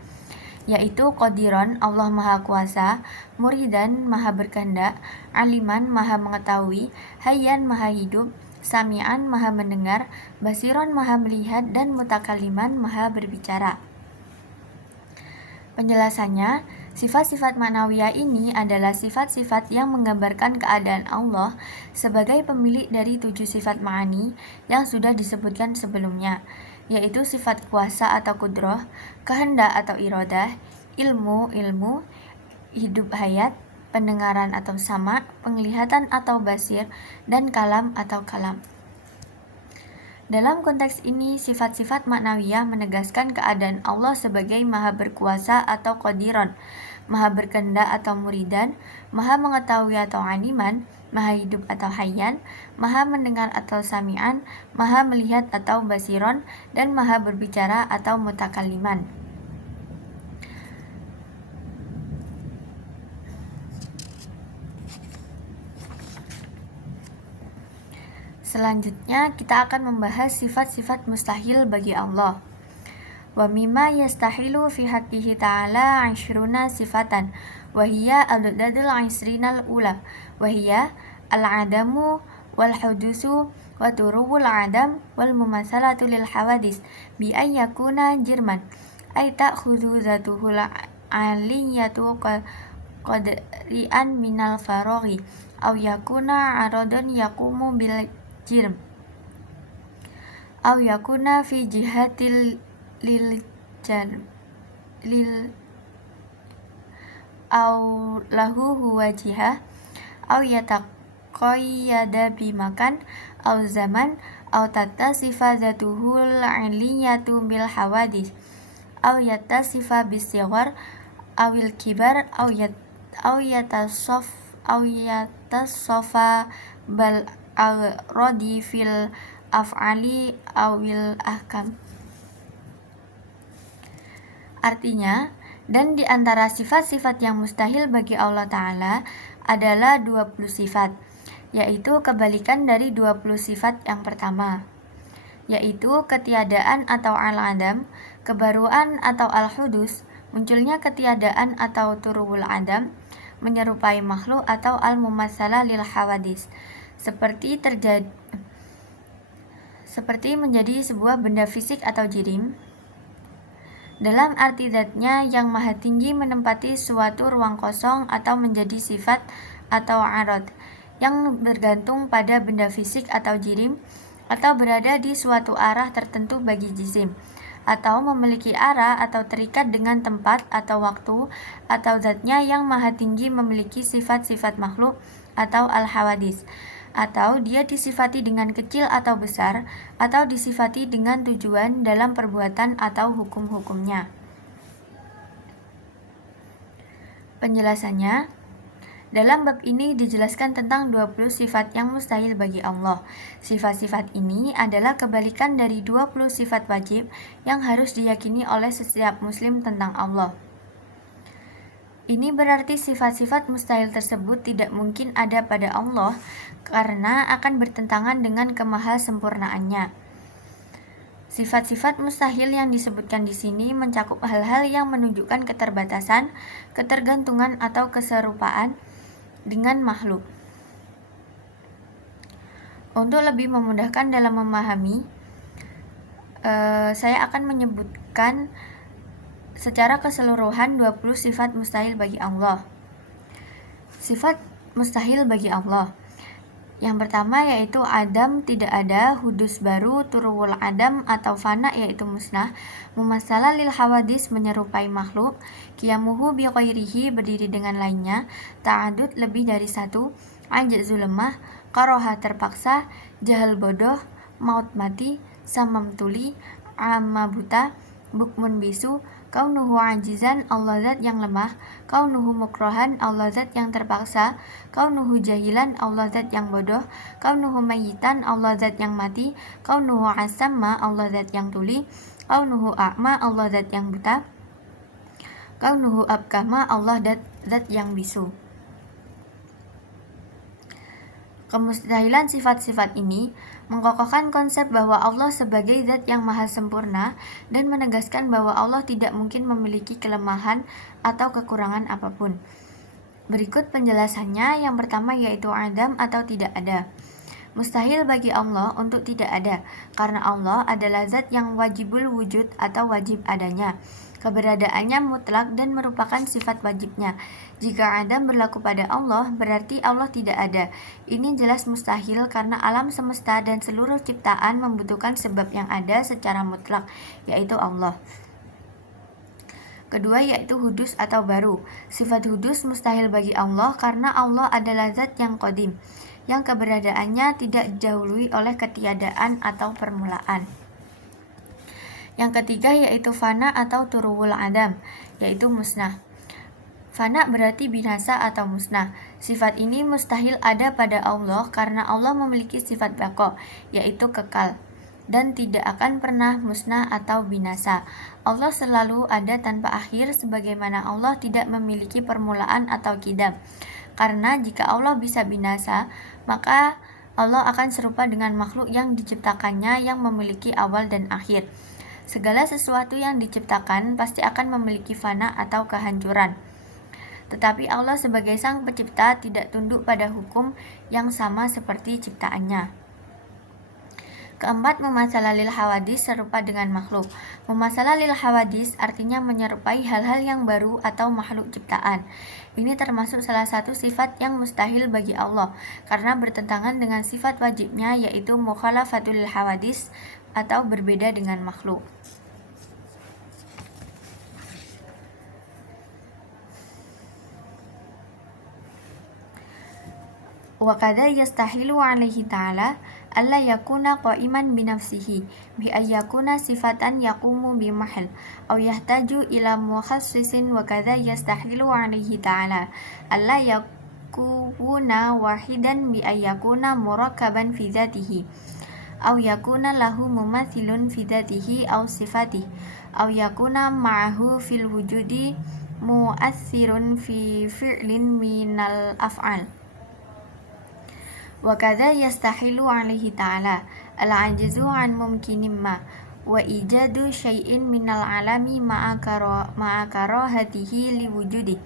yaitu qadiran, Allah Maha Kuasa, muridan, Maha berkehendak, aliman, Maha mengetahui, hayyan, Maha hidup, sami'an, Maha mendengar, basiran, Maha melihat, dan mutakalliman, Maha berbicara. Penjelasannya, sifat-sifat ma'nawiyah ini adalah sifat-sifat yang menggambarkan keadaan Allah sebagai pemilik dari 7 sifat ma'ani yang sudah disebutkan sebelumnya, yaitu sifat kuasa atau kudroh, kehendak atau iradah, ilmu, hidup hayat, pendengaran atau sama, penglihatan atau basir, dan kalam atau kalam. Dalam konteks ini, sifat-sifat ma'nawiyah menegaskan keadaan Allah sebagai Maha berkuasa atau qadiran, Maha berkehendak atau muridan, Maha mengetahui atau aliman, Maha hidup atau hayyan, Maha mendengar atau sami'an, Maha melihat atau basiron, dan Maha berbicara atau mutakalliman. Selanjutnya kita akan membahas sifat-sifat mustahil bagi Allah. Wa mimma yastahilu fi haqqihi ta'ala 'ashruna sifatan wa hiya al-dadul 'ishrinal ula wa hiya al-'adamu wal hudusu wa turubul 'adam wal mumatsalatu lil hawadis bi ay yakuna jirman ay ta'khudhu zatuhul 'aliyatu qadri'an minal faraghi aw yakuna 'aradan yaqumu bil jirm aw yakuna fi jihatil lil aw lahu huwa jihah aw yataqayyada bimakan aw zaman aw tattasifa zatuhul 'aliyatu bil hawadis aw yattasifa bisighar awil kibar aw yatasaffa bal radi fil af'ali awil ahkam. Artinya, dan di antara sifat-sifat yang mustahil bagi Allah Ta'ala adalah 20 sifat, yaitu kebalikan dari 20 sifat yang pertama, yaitu ketiadaan atau al-adam, kebaruan atau al-hudus, munculnya ketiadaan atau turubul adam, menyerupai makhluk atau al-mumatsalah lil hawadis, seperti menjadi sebuah benda fisik atau jirim, dalam arti zatnya yang maha tinggi menempati suatu ruang kosong atau menjadi sifat atau arad yang bergantung pada benda fisik atau jirim atau berada di suatu arah tertentu bagi jisim atau memiliki arah atau terikat dengan tempat atau waktu atau zatnya yang maha tinggi memiliki sifat-sifat makhluk atau al-hawadis atau dia disifati dengan kecil atau besar, atau disifati dengan tujuan dalam perbuatan atau hukum-hukumnya. Penjelasannya, dalam bab ini dijelaskan tentang 20 sifat yang mustahil bagi Allah. Sifat-sifat ini adalah kebalikan dari 20 sifat wajib yang harus diyakini oleh setiap muslim tentang Allah. Ini berarti sifat-sifat mustahil tersebut tidak mungkin ada pada Allah karena akan bertentangan dengan kemahasempurnaannya. Sifat-sifat mustahil yang disebutkan di sini mencakup hal-hal yang menunjukkan keterbatasan, ketergantungan atau keserupaan dengan makhluk. Untuk lebih memudahkan dalam memahami, saya akan menyebutkan secara keseluruhan 20 sifat mustahil bagi Allah. Sifat mustahil bagi Allah. Yang pertama yaitu adam, tidak ada, hudus baru, turul adam atau fana yaitu musnah, mumatsalah lil hawadis menyerupai makhluk, qiyamuhu bi ghairihi berdiri dengan lainnya, ta'adud lebih dari satu, ajzu lemah, karoha terpaksa, jahal bodoh, maut mati, samam tuli, amma buta, bukmun bisu, kaunuhu ajizan Allah zat yang lemah, kaunuhu mukrohan Allah zat yang terpaksa, kaunuhu jahilan Allah zat yang bodoh, kaunuhu mayitan Allah zat yang mati, kaunuhu asamma Allah zat yang tuli, kaunuhu a'ma Allah zat yang buta, kaunuhu abkama Allah zat yang bisu. Kemustahilan sifat-sifat ini mengokohkan konsep bahwa Allah sebagai zat yang maha sempurna dan menegaskan bahwa Allah tidak mungkin memiliki kelemahan atau kekurangan apapun. Berikut penjelasannya. Yang pertama yaitu adam atau tidak ada. Mustahil bagi Allah untuk tidak ada, karena Allah adalah zat yang wajibul wujud atau wajib adanya. Keberadaannya mutlak dan merupakan sifat wajibnya. Jika adam berlaku pada Allah, berarti Allah tidak ada. Ini jelas mustahil karena alam semesta dan seluruh ciptaan membutuhkan sebab yang ada secara mutlak, yaitu Allah. Kedua yaitu hudus atau baru. Sifat hudus mustahil bagi Allah karena Allah adalah zat yang qadim, yang keberadaannya tidak didahului oleh ketiadaan atau permulaan. Yang ketiga yaitu fana atau turul adam, yaitu musnah. Fana berarti binasa atau musnah. Sifat ini mustahil ada pada Allah karena Allah memiliki sifat baqo, yaitu kekal, dan tidak akan pernah musnah atau binasa. Allah selalu ada tanpa akhir sebagaimana Allah tidak memiliki permulaan atau qidam. Karena jika Allah bisa binasa, maka Allah akan serupa dengan makhluk yang diciptakannya yang memiliki awal dan akhir. Segala sesuatu yang diciptakan pasti akan memiliki fana atau kehancuran. Tetapi Allah sebagai Sang Pencipta tidak tunduk pada hukum yang sama seperti ciptaannya. Keempat, memasalalil hawadis serupa dengan makhluk. Memasalalil hawadis artinya menyerupai hal-hal yang baru atau makhluk ciptaan. Ini termasuk salah satu sifat yang mustahil bagi Allah karena bertentangan dengan sifat wajibnya, yaitu mukhalafatul hawadis atau berbeda dengan makhluk. Wa kadza yastahilu alaihi ta'ala alla yakuna qa'iman bi nafsihi bi ayyakuna sifatan yaqumu bi mahal aw yahtaju ila mukhassisin. Wa kadza yastahilu alaihi ta'ala alla yakuna wahidan bi ayyakuna murakkaban fi dzatihi aw yakuna lahu mumathilun fi dzatihi aw sifatihi aw yakuna ma'ahu fil wujudi mu'athirun fi fi'lin minal af'al. Wa kadza yastahilu alaihi ta'ala al-'ajzu 'an mumkinin ma wa ijadu syai'in minal 'alami ma'a karahatihi li wujudi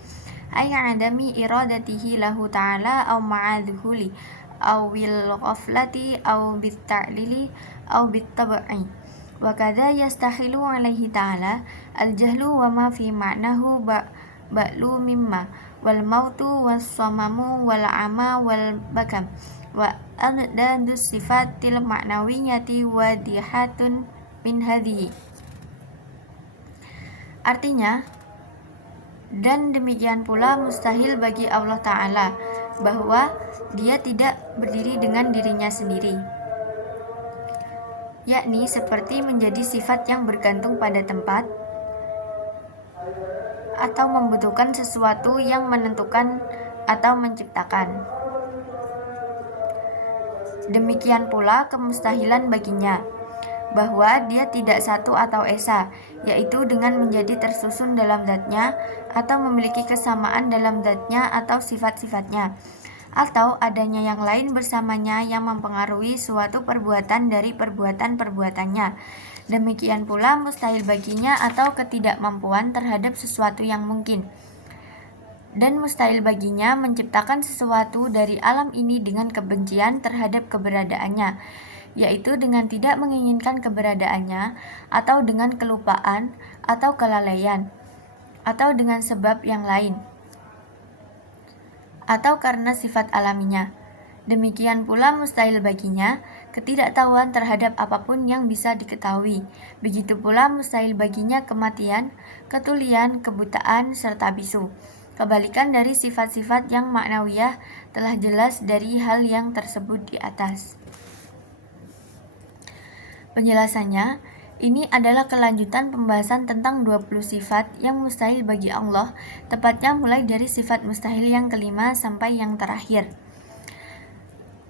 ay 'adami iradatihi lahu ta'ala aw ma'a dhuhuli aw bil ghaflati aw bit ta'lili aw bit tab'i. Wa kadza yastahilu alaihi ta'ala al-jahlu wa ma fi ma'nahu ba'lu mimma wal mautu was samamu wal ama wal bakam wa adadus sifatil ma'nawiyati wadihatun min hadhihi. Artinya, dan demikian pula mustahil bagi Allah Ta'ala bahwa Dia tidak berdiri dengan dirinya sendiri, yakni seperti menjadi sifat yang bergantung pada tempat atau membutuhkan sesuatu yang menentukan atau menciptakan. Demikian pula kemustahilan baginya bahwa Dia tidak satu atau esa, yaitu dengan menjadi tersusun dalam zatnya atau memiliki kesamaan dalam zatnya atau sifat-sifatnya, atau adanya yang lain bersamanya yang mempengaruhi suatu perbuatan dari perbuatan-perbuatannya. Demikian pula mustahil baginya atau ketidakmampuan terhadap sesuatu yang mungkin. Dan mustahil baginya menciptakan sesuatu dari alam ini dengan kebencian terhadap keberadaannya, yaitu dengan tidak menginginkan keberadaannya, atau dengan kelupaan atau kelalaian, atau dengan sebab yang lain, atau karena sifat alaminya. Demikian pula mustahil baginya ketidaktahuan terhadap apapun yang bisa diketahui. Begitu pula mustahil baginya kematian, ketulian, kebutaan, serta bisu. Kebalikan dari sifat-sifat yang maknawiyah telah jelas dari hal yang tersebut di atas. Penjelasannya, ini adalah kelanjutan pembahasan tentang 20 sifat yang mustahil bagi Allah, tepatnya mulai dari sifat mustahil yang kelima sampai yang terakhir.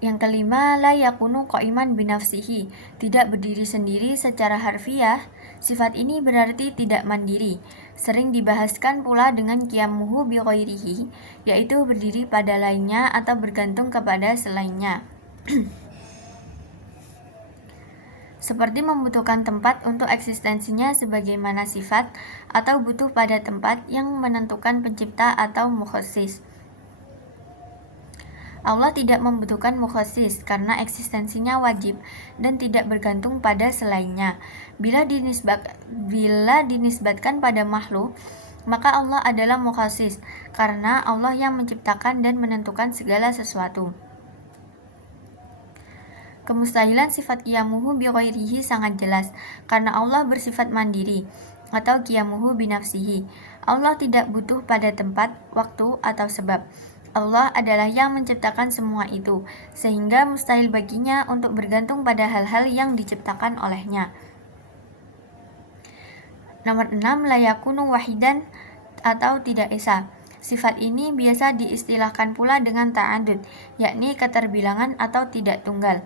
Yang kelima, la yakunu qa'iman binafsihi, tidak berdiri sendiri secara harfiah. Sifat ini berarti tidak mandiri. Sering dibahaskan pula dengan qiyamuhu bi ghairihi, yaitu berdiri pada lainnya atau bergantung kepada selainnya. Seperti membutuhkan tempat untuk eksistensinya sebagaimana sifat, atau butuh pada tempat yang menentukan pencipta atau mukhassis. Allah tidak membutuhkan mukhassis karena eksistensinya wajib dan tidak bergantung pada selainnya. Bila dinisbatkan pada makhluk, maka Allah adalah mukhassis karena Allah yang menciptakan dan menentukan segala sesuatu. Kemustahilan sifat qiyamuhu bi ghairihi sangat jelas karena Allah bersifat mandiri atau qiyamuhu bi nafsihi. Allah tidak butuh pada tempat, waktu, atau sebab. Allah adalah yang menciptakan semua itu, sehingga mustahil baginya untuk bergantung pada hal-hal yang diciptakan olehnya. Nomor 6, la yakunu wahidan atau tidak esa. Sifat ini biasa diistilahkan pula dengan ta'adud, yakni keterbilangan atau tidak tunggal.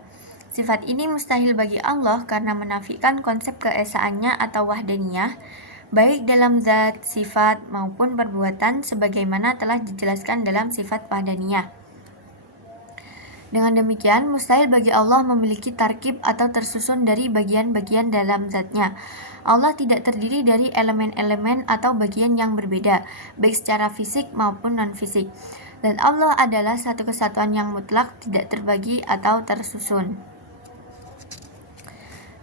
Sifat ini mustahil bagi Allah karena menafikan konsep keesaannya atau wahdaniyah, baik dalam zat, sifat, maupun perbuatan sebagaimana telah dijelaskan dalam sifat wahdaniyah. Dengan demikian, mustahil bagi Allah memiliki tarkib atau tersusun dari bagian-bagian dalam zatnya. Allah tidak terdiri dari elemen-elemen atau bagian yang berbeda, baik secara fisik maupun non-fisik. Dan Allah adalah satu kesatuan yang mutlak, tidak terbagi atau tersusun.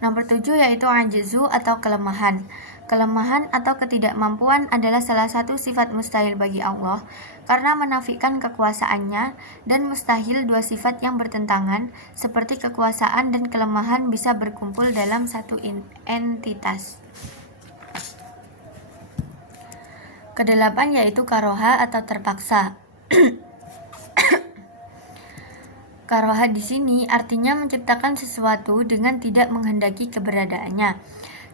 Nomor 7 yaitu ajzu atau kelemahan. Kelemahan atau ketidakmampuan adalah salah satu sifat mustahil bagi Allah karena menafikan kekuasaannya, dan mustahil dua sifat yang bertentangan seperti kekuasaan dan kelemahan bisa berkumpul dalam satu entitas. Kedelapan yaitu karoha atau terpaksa. Karoha di sini artinya menciptakan sesuatu dengan tidak menghendaki keberadaannya.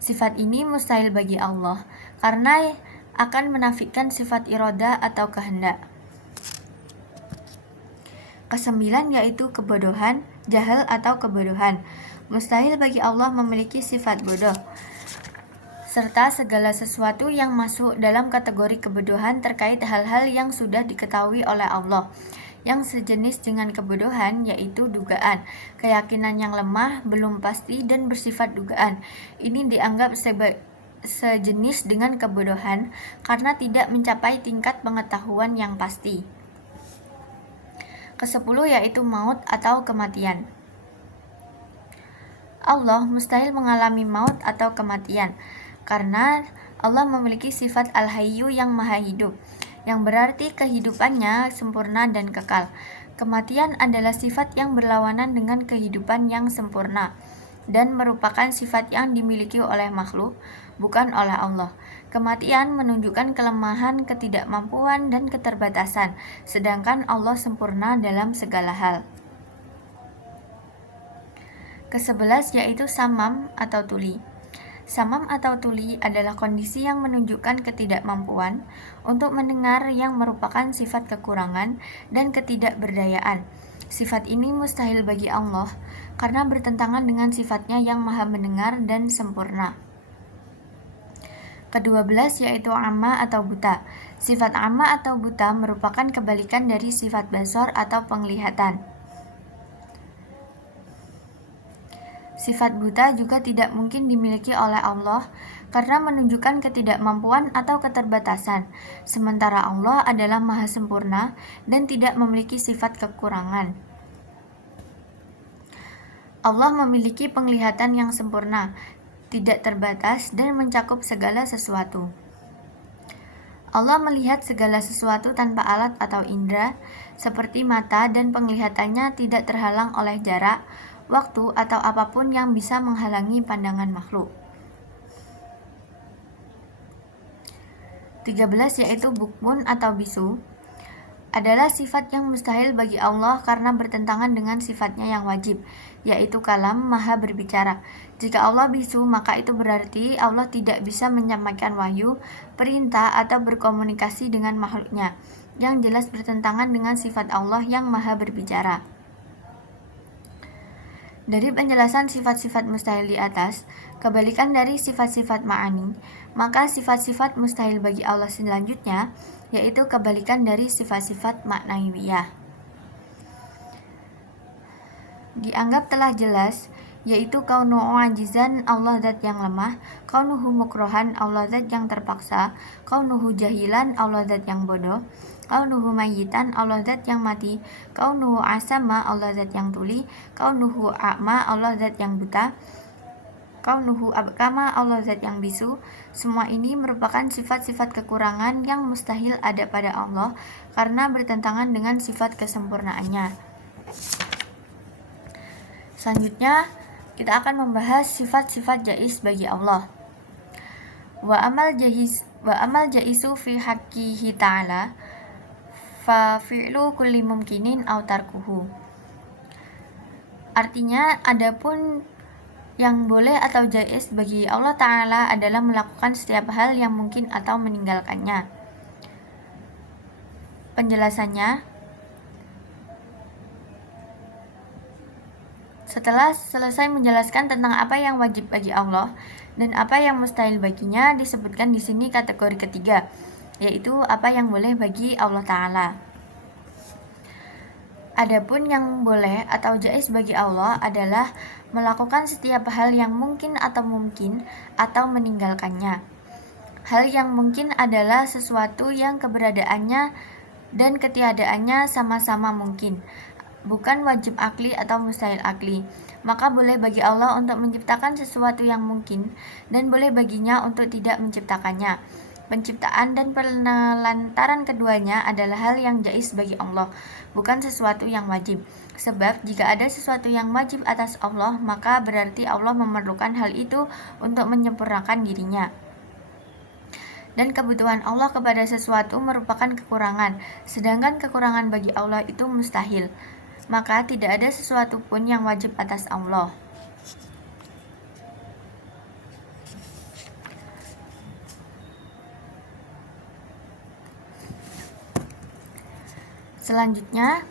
Sifat ini mustahil bagi Allah karena akan menafikan sifat iroda atau kehendak. Kesembilan yaitu kebodohan, jahal atau kebodohan. Mustahil bagi Allah memiliki sifat bodoh, serta segala sesuatu yang masuk dalam kategori kebodohan terkait hal-hal yang sudah diketahui oleh Allah. Yang sejenis dengan kebodohan yaitu dugaan, keyakinan yang lemah, belum pasti, dan bersifat dugaan. Ini dianggap sejenis dengan kebodohan karena tidak mencapai tingkat pengetahuan yang pasti. Kesepuluh yaitu maut atau kematian. Allah mustahil mengalami maut atau kematian karena Allah memiliki sifat al-hayyu yang maha hidup, yang berarti kehidupannya sempurna dan kekal. Kematian adalah sifat yang berlawanan dengan kehidupan yang sempurna dan merupakan sifat yang dimiliki oleh makhluk, bukan oleh Allah. Kematian menunjukkan kelemahan, ketidakmampuan, dan keterbatasan, sedangkan Allah sempurna dalam segala hal. Ke-11 yaitu samam atau tuli. Samam atau tuli adalah kondisi yang menunjukkan ketidakmampuan untuk mendengar yang merupakan sifat kekurangan dan ketidakberdayaan. Sifat ini mustahil bagi Allah karena bertentangan dengan sifatnya yang maha mendengar dan sempurna. Ke-12 yaitu amma atau buta. Sifat amma atau buta merupakan kebalikan dari sifat basor atau penglihatan. Sifat buta juga tidak mungkin dimiliki oleh Allah karena menunjukkan ketidakmampuan atau keterbatasan, sementara Allah adalah maha sempurna dan tidak memiliki sifat kekurangan. Allah memiliki penglihatan yang sempurna, tidak terbatas, dan mencakup segala sesuatu. Allah melihat segala sesuatu tanpa alat atau indera, seperti mata, dan penglihatannya tidak terhalang oleh jarak, waktu, atau apapun yang bisa menghalangi pandangan makhluk. 13 yaitu bukmun atau bisu adalah sifat yang mustahil bagi Allah karena bertentangan dengan sifatnya yang wajib, yaitu kalam, maha berbicara. Jika Allah bisu, maka itu berarti Allah tidak bisa menyampaikan wahyu, perintah, atau berkomunikasi dengan makhluknya, yang jelas bertentangan dengan sifat Allah yang maha berbicara. Dari penjelasan sifat-sifat mustahil di atas, kebalikan dari sifat-sifat ma'ani, maka sifat-sifat mustahil bagi Allah selanjutnya yaitu kebalikan dari sifat-sifat maknawiyah. Dianggap telah jelas, yaitu kaunuhu ajizan Allah zat yang lemah, kaunuhu mukrohan Allah zat yang terpaksa, kaunuhu jahilan Allah zat yang bodoh, kaunuhu mayyitan Allah zat yang mati, kaunuhu asama Allah zat yang tuli, kaunuhu a'ma Allah zat yang buta, kaunuhu abkama Allah zat yang bisu. Semua ini merupakan sifat-sifat kekurangan yang mustahil ada pada Allah karena bertentangan dengan sifat kesempurnaannya. Selanjutnya kita akan membahas sifat-sifat jaiz bagi Allah. Wa amal jaizu fi haqqihi ta'ala fa fi'lu kulli mumkinin aw tarkuhu. Artinya, adapun yang boleh atau jaiz bagi Allah Ta'ala adalah melakukan setiap hal yang mungkin atau meninggalkannya. Penjelasannya, setelah selesai menjelaskan tentang apa yang wajib bagi Allah dan apa yang mustahil baginya, disebutkan di sini kategori ketiga, yaitu apa yang boleh bagi Allah Ta'ala. Adapun yang boleh atau jais bagi Allah adalah melakukan setiap hal yang mungkin atau meninggalkannya. Hal yang mungkin adalah sesuatu yang keberadaannya dan ketiadaannya sama-sama mungkin, bukan wajib akli atau mustahil akli. Maka boleh bagi Allah untuk menciptakan sesuatu yang mungkin dan boleh baginya untuk tidak menciptakannya. Penciptaan dan penelantaran keduanya adalah hal yang jais bagi Allah, bukan sesuatu yang wajib. Sebab jika ada sesuatu yang wajib atas Allah, maka berarti Allah memerlukan hal itu untuk menyempurnakan dirinya. Dan kebutuhan Allah kepada sesuatu merupakan kekurangan, sedangkan kekurangan bagi Allah itu mustahil. Maka tidak ada sesuatu pun yang wajib atas Allah. Selanjutnya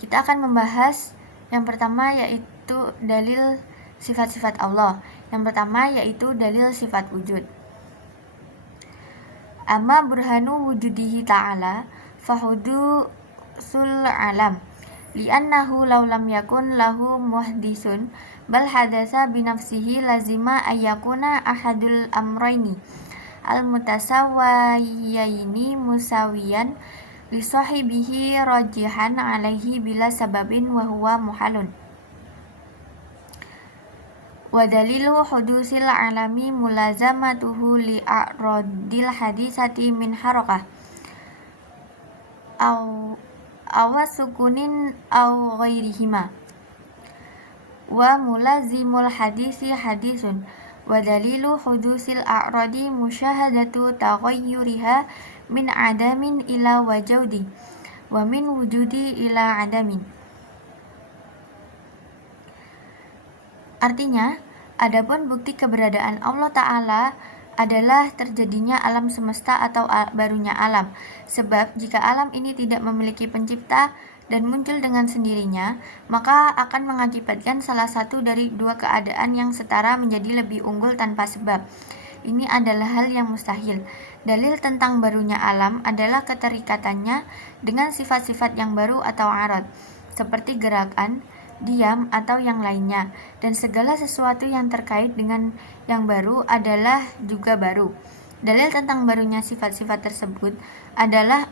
kita akan membahas yang pertama yaitu dalil sifat-sifat Allah. Yang pertama yaitu dalil sifat wujud. Amma burhanu wujudihi ta'ala fahudusul alam li'annahu law lam yakun lahu muhdisun bal hadasa binafsihi lazima ayyakuna ahadul amrayni al-mutasawwayaini musawiyan li sahibihi rajihan alaihi bila sababin wa huwa muhalun. Wa dalilu hudusil alami mulazamatuhu li a'radil hadisati min harakah awasukunin aw ghairihima wa mulazimul hadisi hadisun. Wa dalilu hudusil a'radi musyahadatu taghayyuriha min adamin ila wajudi wa min wujudi ila adamin. Artinya, adapun bukti keberadaan Allah Ta'ala adalah terjadinya alam semesta atau barunya alam. Sebab jika alam ini tidak memiliki pencipta dan muncul dengan sendirinya, maka akan mengakibatkan salah satu dari dua keadaan yang setara menjadi lebih unggul tanpa sebab. Ini adalah hal yang mustahil. Dalil tentang barunya alam adalah keterikatannya dengan sifat-sifat yang baru atau arad, seperti gerakan, diam, atau yang lainnya. Dan segala sesuatu yang terkait dengan yang baru adalah juga baru. Dalil tentang barunya sifat-sifat tersebut adalah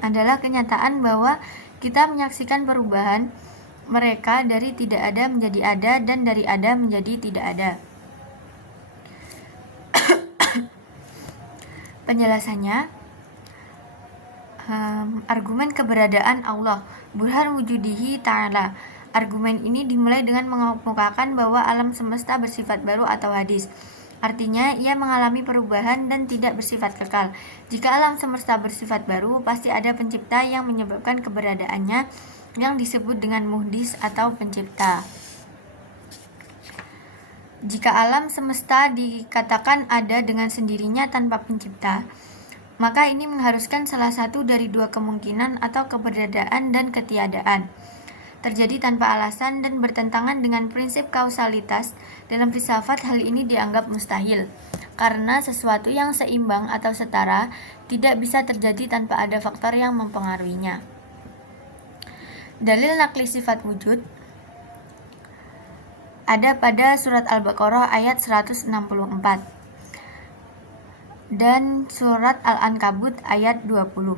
adalah kenyataan bahwa kita menyaksikan perubahan mereka dari tidak ada menjadi ada dan dari ada menjadi tidak ada. Penjelasannya, argumen keberadaan Allah, burhan wujudihi ta'ala. Argumen ini dimulai dengan mengemukakan bahwa alam semesta bersifat baru atau hadis. Artinya, ia mengalami perubahan dan tidak bersifat kekal. Jika alam semesta bersifat baru, pasti ada pencipta yang menyebabkan keberadaannya, yang disebut dengan muhdis atau pencipta. Jika alam semesta dikatakan ada dengan sendirinya tanpa pencipta, maka ini mengharuskan salah satu dari dua kemungkinan atau keberadaan dan ketiadaan terjadi tanpa alasan dan bertentangan dengan prinsip kausalitas. Dalam filsafat, hal ini dianggap mustahil, karena sesuatu yang seimbang atau setara tidak bisa terjadi tanpa ada faktor yang mempengaruhinya. Dalil nakli sifat wujud ada pada surat Al-Baqarah ayat 164 dan surat Al-Ankabut ayat 20.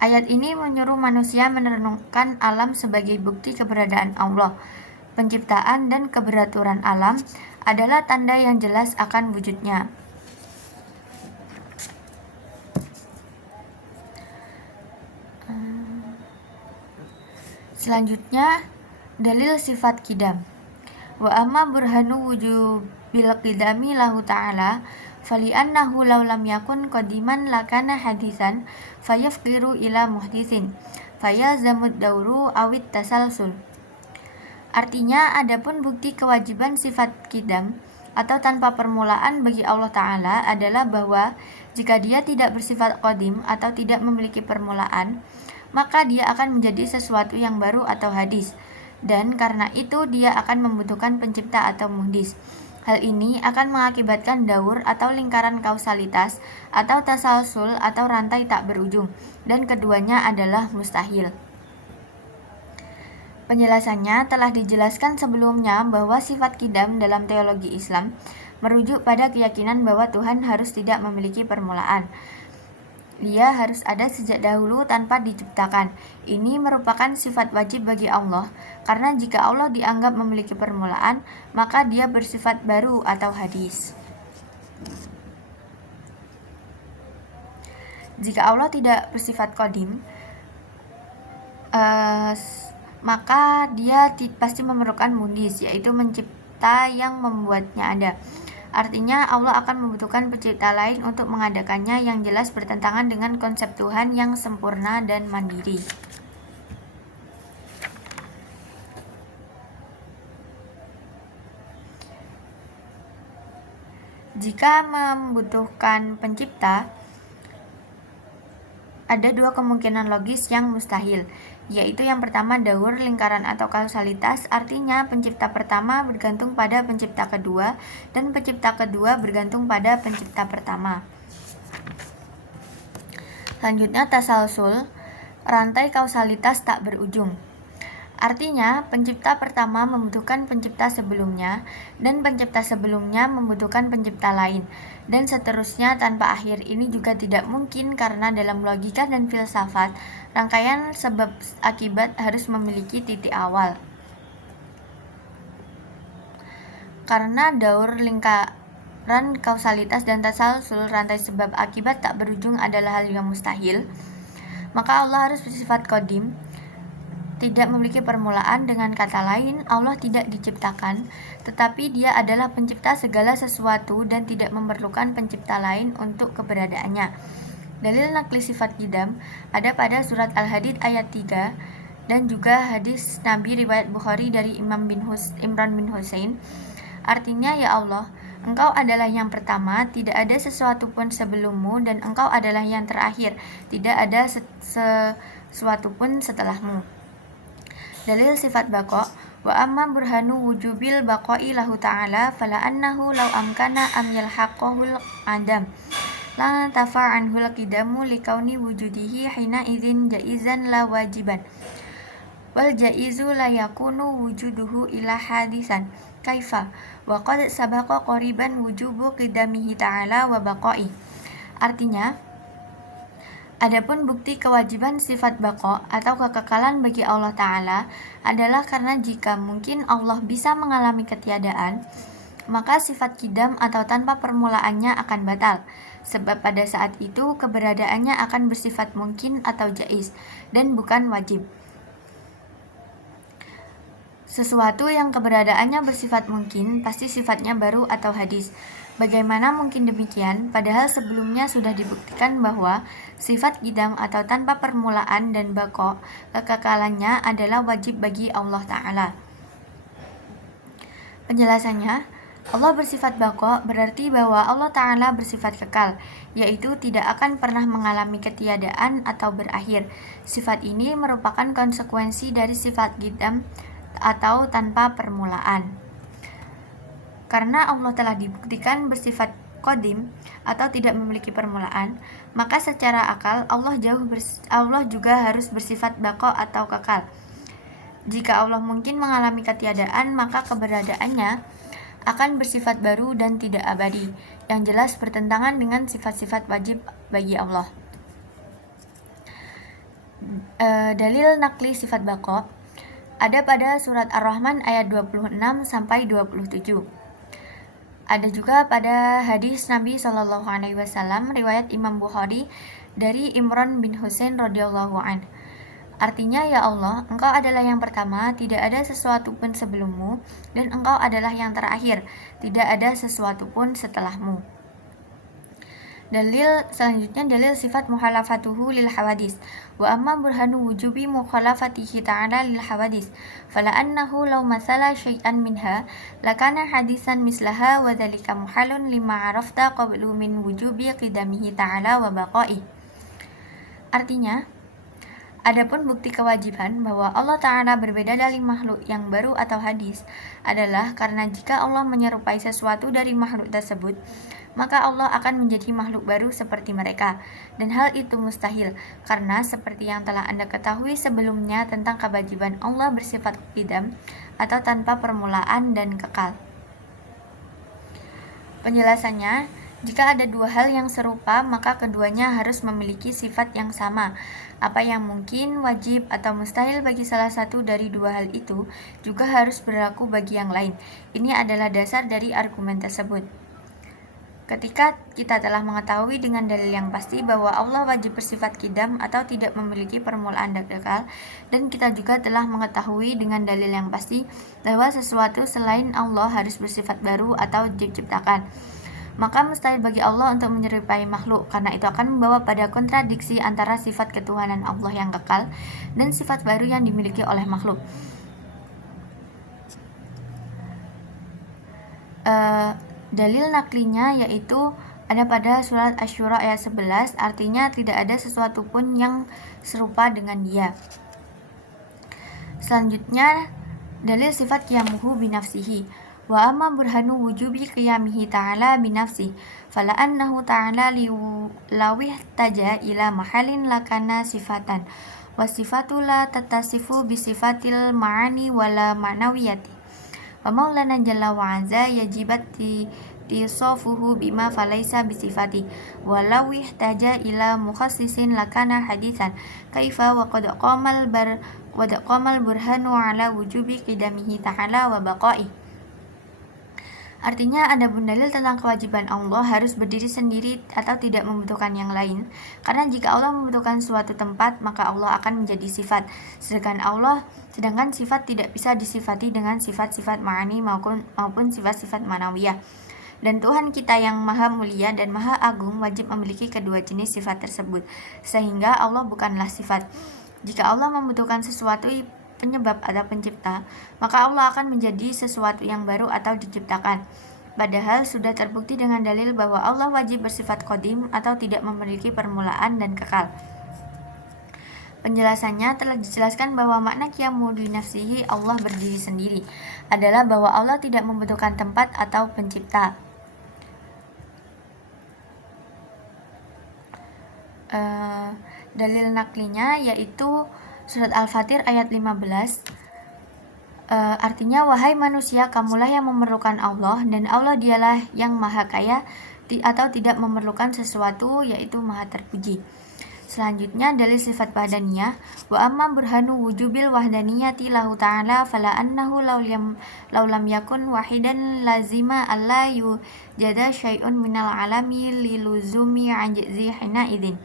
Ayat ini menyuruh manusia merenungkan alam sebagai bukti keberadaan Allah. Penciptaan dan keberaturan alam adalah tanda yang jelas akan wujudnya. Selanjutnya, dalil sifat qidam. Wa amma burhanu wujubil qidami lahu ta'ala fali'annahu law lam yakun qadiman lakana hadisan fayafqiru ila muhdisin fayazamud dauru awit tasalsul. Artinya, adapun bukti kewajiban sifat qidam atau tanpa permulaan bagi Allah Ta'ala adalah bahwa jika dia tidak bersifat qadim atau tidak memiliki permulaan, maka dia akan menjadi sesuatu yang baru atau hadis, dan karena itu dia akan membutuhkan pencipta atau muhdis. Hal ini akan mengakibatkan daur atau lingkaran kausalitas atau tasalsul atau rantai tak berujung, dan keduanya adalah mustahil. Penjelasannya telah dijelaskan sebelumnya bahwa sifat qidam dalam teologi Islam merujuk pada keyakinan bahwa Tuhan harus tidak memiliki permulaan. Dia harus ada sejak dahulu tanpa diciptakan. Ini merupakan sifat wajib bagi Allah, karena jika Allah dianggap memiliki permulaan, maka dia bersifat baru atau hadis. Jika Allah tidak bersifat qadim, maka dia pasti memerlukan mundis, yaitu mencipta yang membuatnya ada. Artinya Allah akan membutuhkan pencipta lain untuk mengadakannya, yang jelas bertentangan dengan konsep Tuhan yang sempurna dan mandiri. Jika membutuhkan pencipta, ada dua kemungkinan logis yang mustahil, yaitu yang pertama daur, lingkaran atau kausalitas, artinya pencipta pertama bergantung pada pencipta kedua dan pencipta kedua bergantung pada pencipta pertama. Selanjutnya tasalsul, rantai kausalitas tak berujung. Artinya, pencipta pertama membutuhkan pencipta sebelumnya, dan pencipta sebelumnya membutuhkan pencipta lain, dan seterusnya tanpa akhir. Ini juga tidak mungkin karena dalam logika dan filsafat, rangkaian sebab akibat harus memiliki titik awal. Karena daur, lingkaran kausalitas, dan tasalsul rantai sebab akibat tak berujung adalah hal yang mustahil, maka Allah harus bersifat qadim, tidak memiliki permulaan. Dengan kata lain, Allah tidak diciptakan, tetapi Dia adalah pencipta segala sesuatu dan tidak memerlukan pencipta lain untuk keberadaannya. Dalil nakli sifat qidam ada pada surat Al-Hadid ayat 3 dan juga hadis Nabi riwayat Bukhari dari Imran bin Husain. Artinya, ya Allah, Engkau adalah yang pertama, tidak ada sesuatu pun sebelummu, dan Engkau adalah yang terakhir, tidak ada sesuatu pun setelahmu. Dalil sifat baqa, wa amma burhanu wujubil baqa'i lahu ta'ala fala annahu law amkana am yalhaqahul adam la tafa'anhul qidamu likauni wujudihi hina idzin jaizan la wajiban wal jaizu la yakunu wujuduhu ila hadisan kaifa wa qad sabaqa qariban wujubu qidamihi ta'ala wa baqa'i. Artinya, adapun bukti kewajiban sifat baqa atau kekekalan bagi Allah Ta'ala adalah karena jika mungkin Allah bisa mengalami ketiadaan, maka sifat qidam atau tanpa permulaannya akan batal, sebab pada saat itu keberadaannya akan bersifat mungkin atau jaiz dan bukan wajib. Sesuatu yang keberadaannya bersifat mungkin pasti sifatnya baru atau hadis. Bagaimana mungkin demikian, padahal sebelumnya sudah dibuktikan bahwa sifat qidam atau tanpa permulaan dan baqa, kekekalannya adalah wajib bagi Allah Ta'ala. Penjelasannya, Allah bersifat baqa berarti bahwa Allah Ta'ala bersifat kekal, yaitu tidak akan pernah mengalami ketiadaan atau berakhir. Sifat ini merupakan konsekuensi dari sifat qidam atau tanpa permulaan. Karena Allah telah dibuktikan bersifat qadim atau tidak memiliki permulaan, maka secara akal Allah juga harus bersifat baqa atau kekal. Jika Allah mungkin mengalami ketiadaan, maka keberadaannya akan bersifat baru dan tidak abadi, yang jelas bertentangan dengan sifat-sifat wajib bagi Allah. Dalil nakli sifat baqa ada pada surat Ar-Rahman ayat 26 sampai 27. Ada juga pada hadis Nabi SAW riwayat Imam Bukhari dari Imran bin Husain radhiyallahu anhu. Artinya, ya Allah, Engkau adalah yang pertama, tidak ada sesuatu pun sebelummu, dan Engkau adalah yang terakhir, tidak ada sesuatu pun setelahmu. Dalil selanjutnya, dalil sifat mukhalafatuhu lil hawadis. Wa amma burhanu wujubi mukhalafatihi ta'ala lil hawadis fala annahu law mathala syai'an minha lakana hadisan mislaha wa dhalika muhalun lima arafta qablu min wujubi qidamihi ta'ala wa baqa'i. Artinya, Adapun bukti kewajiban bahwa Allah Ta'ala berbeda dari makhluk yang baru atau hadis adalah karena jika Allah menyerupai sesuatu dari makhluk tersebut, maka Allah akan menjadi makhluk baru seperti mereka. Dan hal itu mustahil, karena seperti yang telah Anda ketahui sebelumnya tentang kewajiban Allah bersifat qidam atau tanpa permulaan dan kekal. Penjelasannya, jika ada dua hal yang serupa, maka keduanya harus memiliki sifat yang sama. Apa yang mungkin, wajib, atau mustahil bagi salah satu dari dua hal itu juga harus berlaku bagi yang lain. Ini adalah dasar dari argumen tersebut. Ketika kita telah mengetahui dengan dalil yang pasti bahwa Allah wajib bersifat qidam atau tidak memiliki permulaan dan kekal, dan kita juga telah mengetahui dengan dalil yang pasti bahwa sesuatu selain Allah harus bersifat baru atau diciptakan, maka mustahil bagi Allah untuk menyerupai makhluk, karena itu akan membawa pada kontradiksi antara sifat ketuhanan Allah yang kekal dan sifat baru yang dimiliki oleh makhluk. Dalil naklinya yaitu ada pada surat Asy-Syura ayat 11, artinya tidak ada sesuatu pun yang serupa dengan dia. Selanjutnya, dalil sifat qiyamuhu binafsihi. Wa amma burhanu wujubi qiyamihi ta'ala binafsihi fala annahu ta'ala lawih taja ila mahalin lakana sifatan wa sifatu la tatasifu bisifatil ma'ani wala ma'nawiyati wa maulana jalla wa azza yajibat tisofuhu bima falaisa bisifati walau ihtaja ila mukhassisin lakana hadisan kaifa wa qad qamal burhanu ala wujubi qidamihi ta'ala wa baqa'i. Artinya, ada pun dalil tentang kewajiban Allah harus berdiri sendiri atau tidak membutuhkan yang lain. Karena jika Allah membutuhkan suatu tempat, maka Allah akan menjadi sifat. Sedangkan sifat tidak bisa disifati dengan sifat-sifat ma'ani maupun sifat-sifat manawiyah. Dan Tuhan kita yang maha mulia dan maha agung wajib memiliki kedua jenis sifat tersebut, sehingga Allah bukanlah sifat. Jika Allah membutuhkan sesuatu penyebab atau pencipta, maka Allah akan menjadi sesuatu yang baru atau diciptakan. Padahal sudah terbukti dengan dalil bahwa Allah wajib bersifat qadim atau tidak memiliki permulaan dan kekal. Penjelasannya telah dijelaskan bahwa makna qiyamu bi nafsihi, Allah berdiri sendiri, adalah bahwa Allah tidak membutuhkan tempat atau pencipta. Dalil naklinya yaitu surat Al-Fatir ayat 15. Artinya, wahai manusia, kamulah yang memerlukan Allah, dan Allah dialah yang maha kaya atau tidak memerlukan sesuatu, yaitu maha terpuji. Selanjutnya, dalil sifat wahdaniyah. Wa amma burhanu wujubil wahdaniyati lahu ta'ala fala annahu law lam yakun wahidan lazima alla yujada syai'un minal alami liluzumi ajzi hina idzin.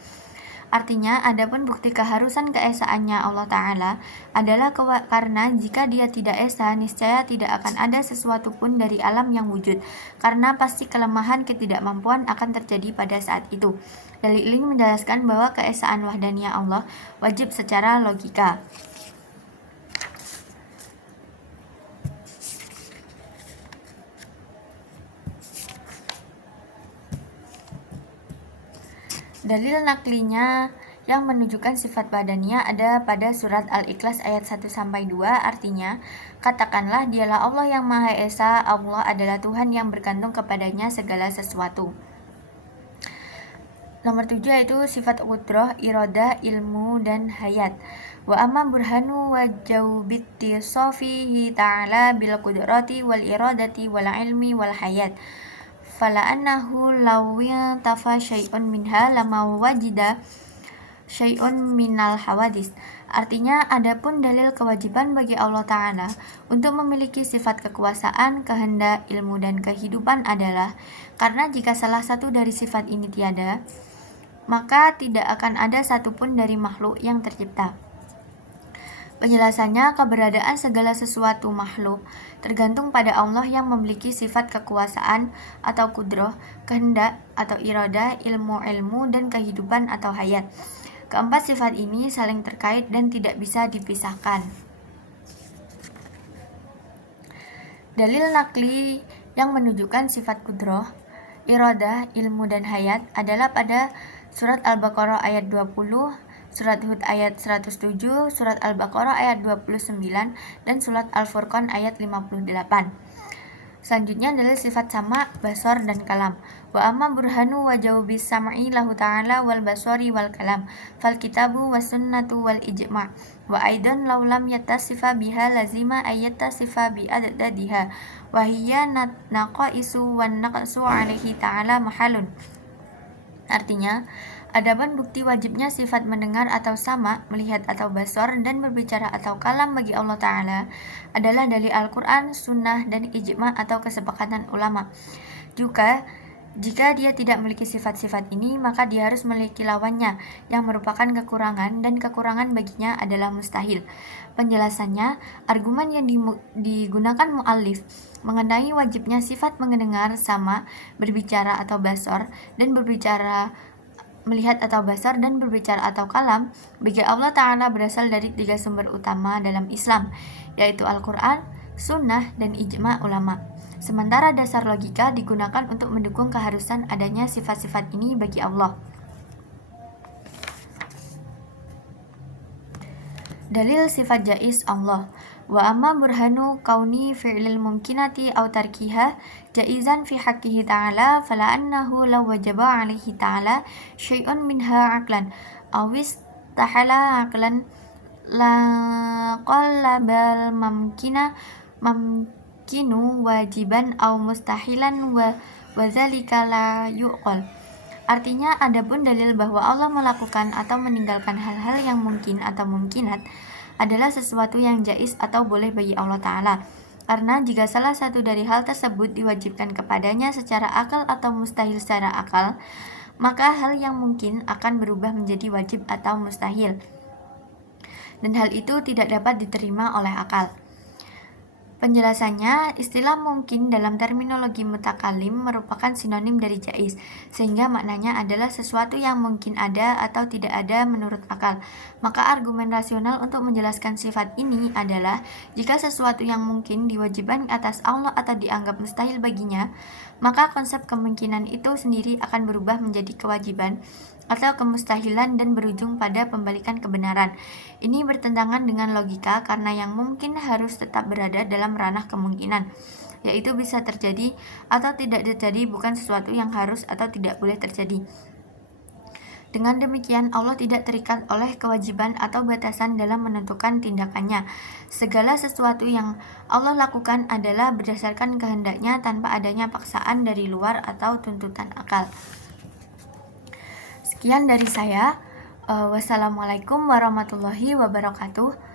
Artinya, adapun bukti keharusan keesaannya Allah Ta'ala adalah karena jika dia tidak esa, niscaya tidak akan ada sesuatu pun dari alam yang wujud, karena pasti kelemahan ketidakmampuan akan terjadi pada saat itu. Dalil ini menjelaskan bahwa keesaan wahdaniyah Allah wajib secara logika. Dalil naklinya yang menunjukkan sifat badaniyah ada pada surat Al-Ikhlas ayat 1-2, artinya, katakanlah dialah Allah yang Maha Esa, Allah adalah Tuhan yang bergantung kepadanya segala sesuatu. Nomor 7 yaitu sifat qudrah, iradah, ilmu, dan hayat. Wa amma burhanu wa jawbiti sofihi ta'ala bil qudrati wal iradati wal ilmi wal hayat. Fala annahu lawin tafa syai'un minha lama wajida syai'un minal hawadis. Artinya, adapun dalil kewajiban bagi Allah Ta'ala untuk memiliki sifat kekuasaan, kehendak, ilmu, dan kehidupan adalah karena jika salah satu dari sifat ini tiada, maka tidak akan ada satupun dari makhluk yang tercipta. Penjelasannya, keberadaan segala sesuatu makhluk tergantung pada Allah yang memiliki sifat kekuasaan atau kudrah, kehendak atau iradah, ilmu, dan kehidupan atau hayat. Keempat sifat ini saling terkait dan tidak bisa dipisahkan. Dalil nakli yang menunjukkan sifat kudrah, iradah, ilmu, dan hayat adalah pada surat Al-Baqarah ayat 20, surat Hud ayat 107, surat Al-Baqarah ayat 29, dan surat Al-Furqan ayat 58. Selanjutnya adalah sifat sama, basor, dan kalam. Wa amma burhanu wa jawabis sam'i lahu ta'ala wal basori wal kalam fal kitabu was sunnatu wal ijma' wa aidan law lam yattasifa biha lazima ayattasifa bi adadiha wa hiya naqaisu wan naqsu alaihi ta'ala mahalun. Artinya, adapun bukti wajibnya sifat mendengar atau sama, melihat atau basor, dan berbicara atau kalam bagi Allah Ta'ala adalah dari Al-Quran, Sunnah, dan Ijma' atau kesepakatan ulama. Juga, jika dia tidak memiliki sifat-sifat ini, maka dia harus memiliki lawannya, yang merupakan kekurangan, dan kekurangan baginya adalah mustahil. Penjelasannya, argumen yang digunakan mu'allif mengenai wajibnya sifat mendengar sama, berbicara atau basor, dan berbicara melihat atau basar, dan berbicara atau kalam bagi Allah Ta'ala berasal dari 3 sumber utama dalam Islam, yaitu Al-Quran, Sunnah, dan Ijma' ulama. Sementara dasar logika digunakan untuk mendukung keharusan adanya sifat-sifat ini bagi Allah. Dalil sifat jaiz Allah. Wa amma burhanu kauni fi'lil mumkinati aw tarkiha jaizan fi haqqihi ta'ala fala annahu law wajaba 'alaihi ta'ala syai'un minha 'aqlan aw istahala 'aqlan la qallabal mamkinu wajiban aw mustahilan wa dzalika la yuqal. Artinya, adapun dalil bahwa Allah melakukan atau meninggalkan hal-hal yang mungkin atau mungkinat adalah sesuatu yang jaiz atau boleh bagi Allah Ta'ala. Karena jika salah satu dari hal tersebut diwajibkan kepadanya secara akal atau mustahil secara akal, maka hal yang mungkin akan berubah menjadi wajib atau mustahil. Dan hal itu tidak dapat diterima oleh akal. Penjelasannya, istilah mungkin dalam terminologi mutakalim merupakan sinonim dari jaiz, sehingga maknanya adalah sesuatu yang mungkin ada atau tidak ada menurut akal. Maka argumen rasional untuk menjelaskan sifat ini adalah, jika sesuatu yang mungkin diwajibkan atas Allah atau dianggap mustahil baginya, maka konsep kemungkinan itu sendiri akan berubah menjadi kewajiban atau kemustahilan dan berujung pada pembalikan kebenaran. Ini bertentangan dengan logika karena yang mungkin harus tetap berada dalam ranah kemungkinan, yaitu bisa terjadi atau tidak terjadi, bukan sesuatu yang harus atau tidak boleh terjadi. Dengan demikian, Allah tidak terikat oleh kewajiban atau batasan dalam menentukan tindakannya. Segala sesuatu yang Allah lakukan adalah berdasarkan kehendaknya tanpa adanya paksaan dari luar atau tuntutan akal. Sekian dari saya. Wassalamualaikum warahmatullahi wabarakatuh.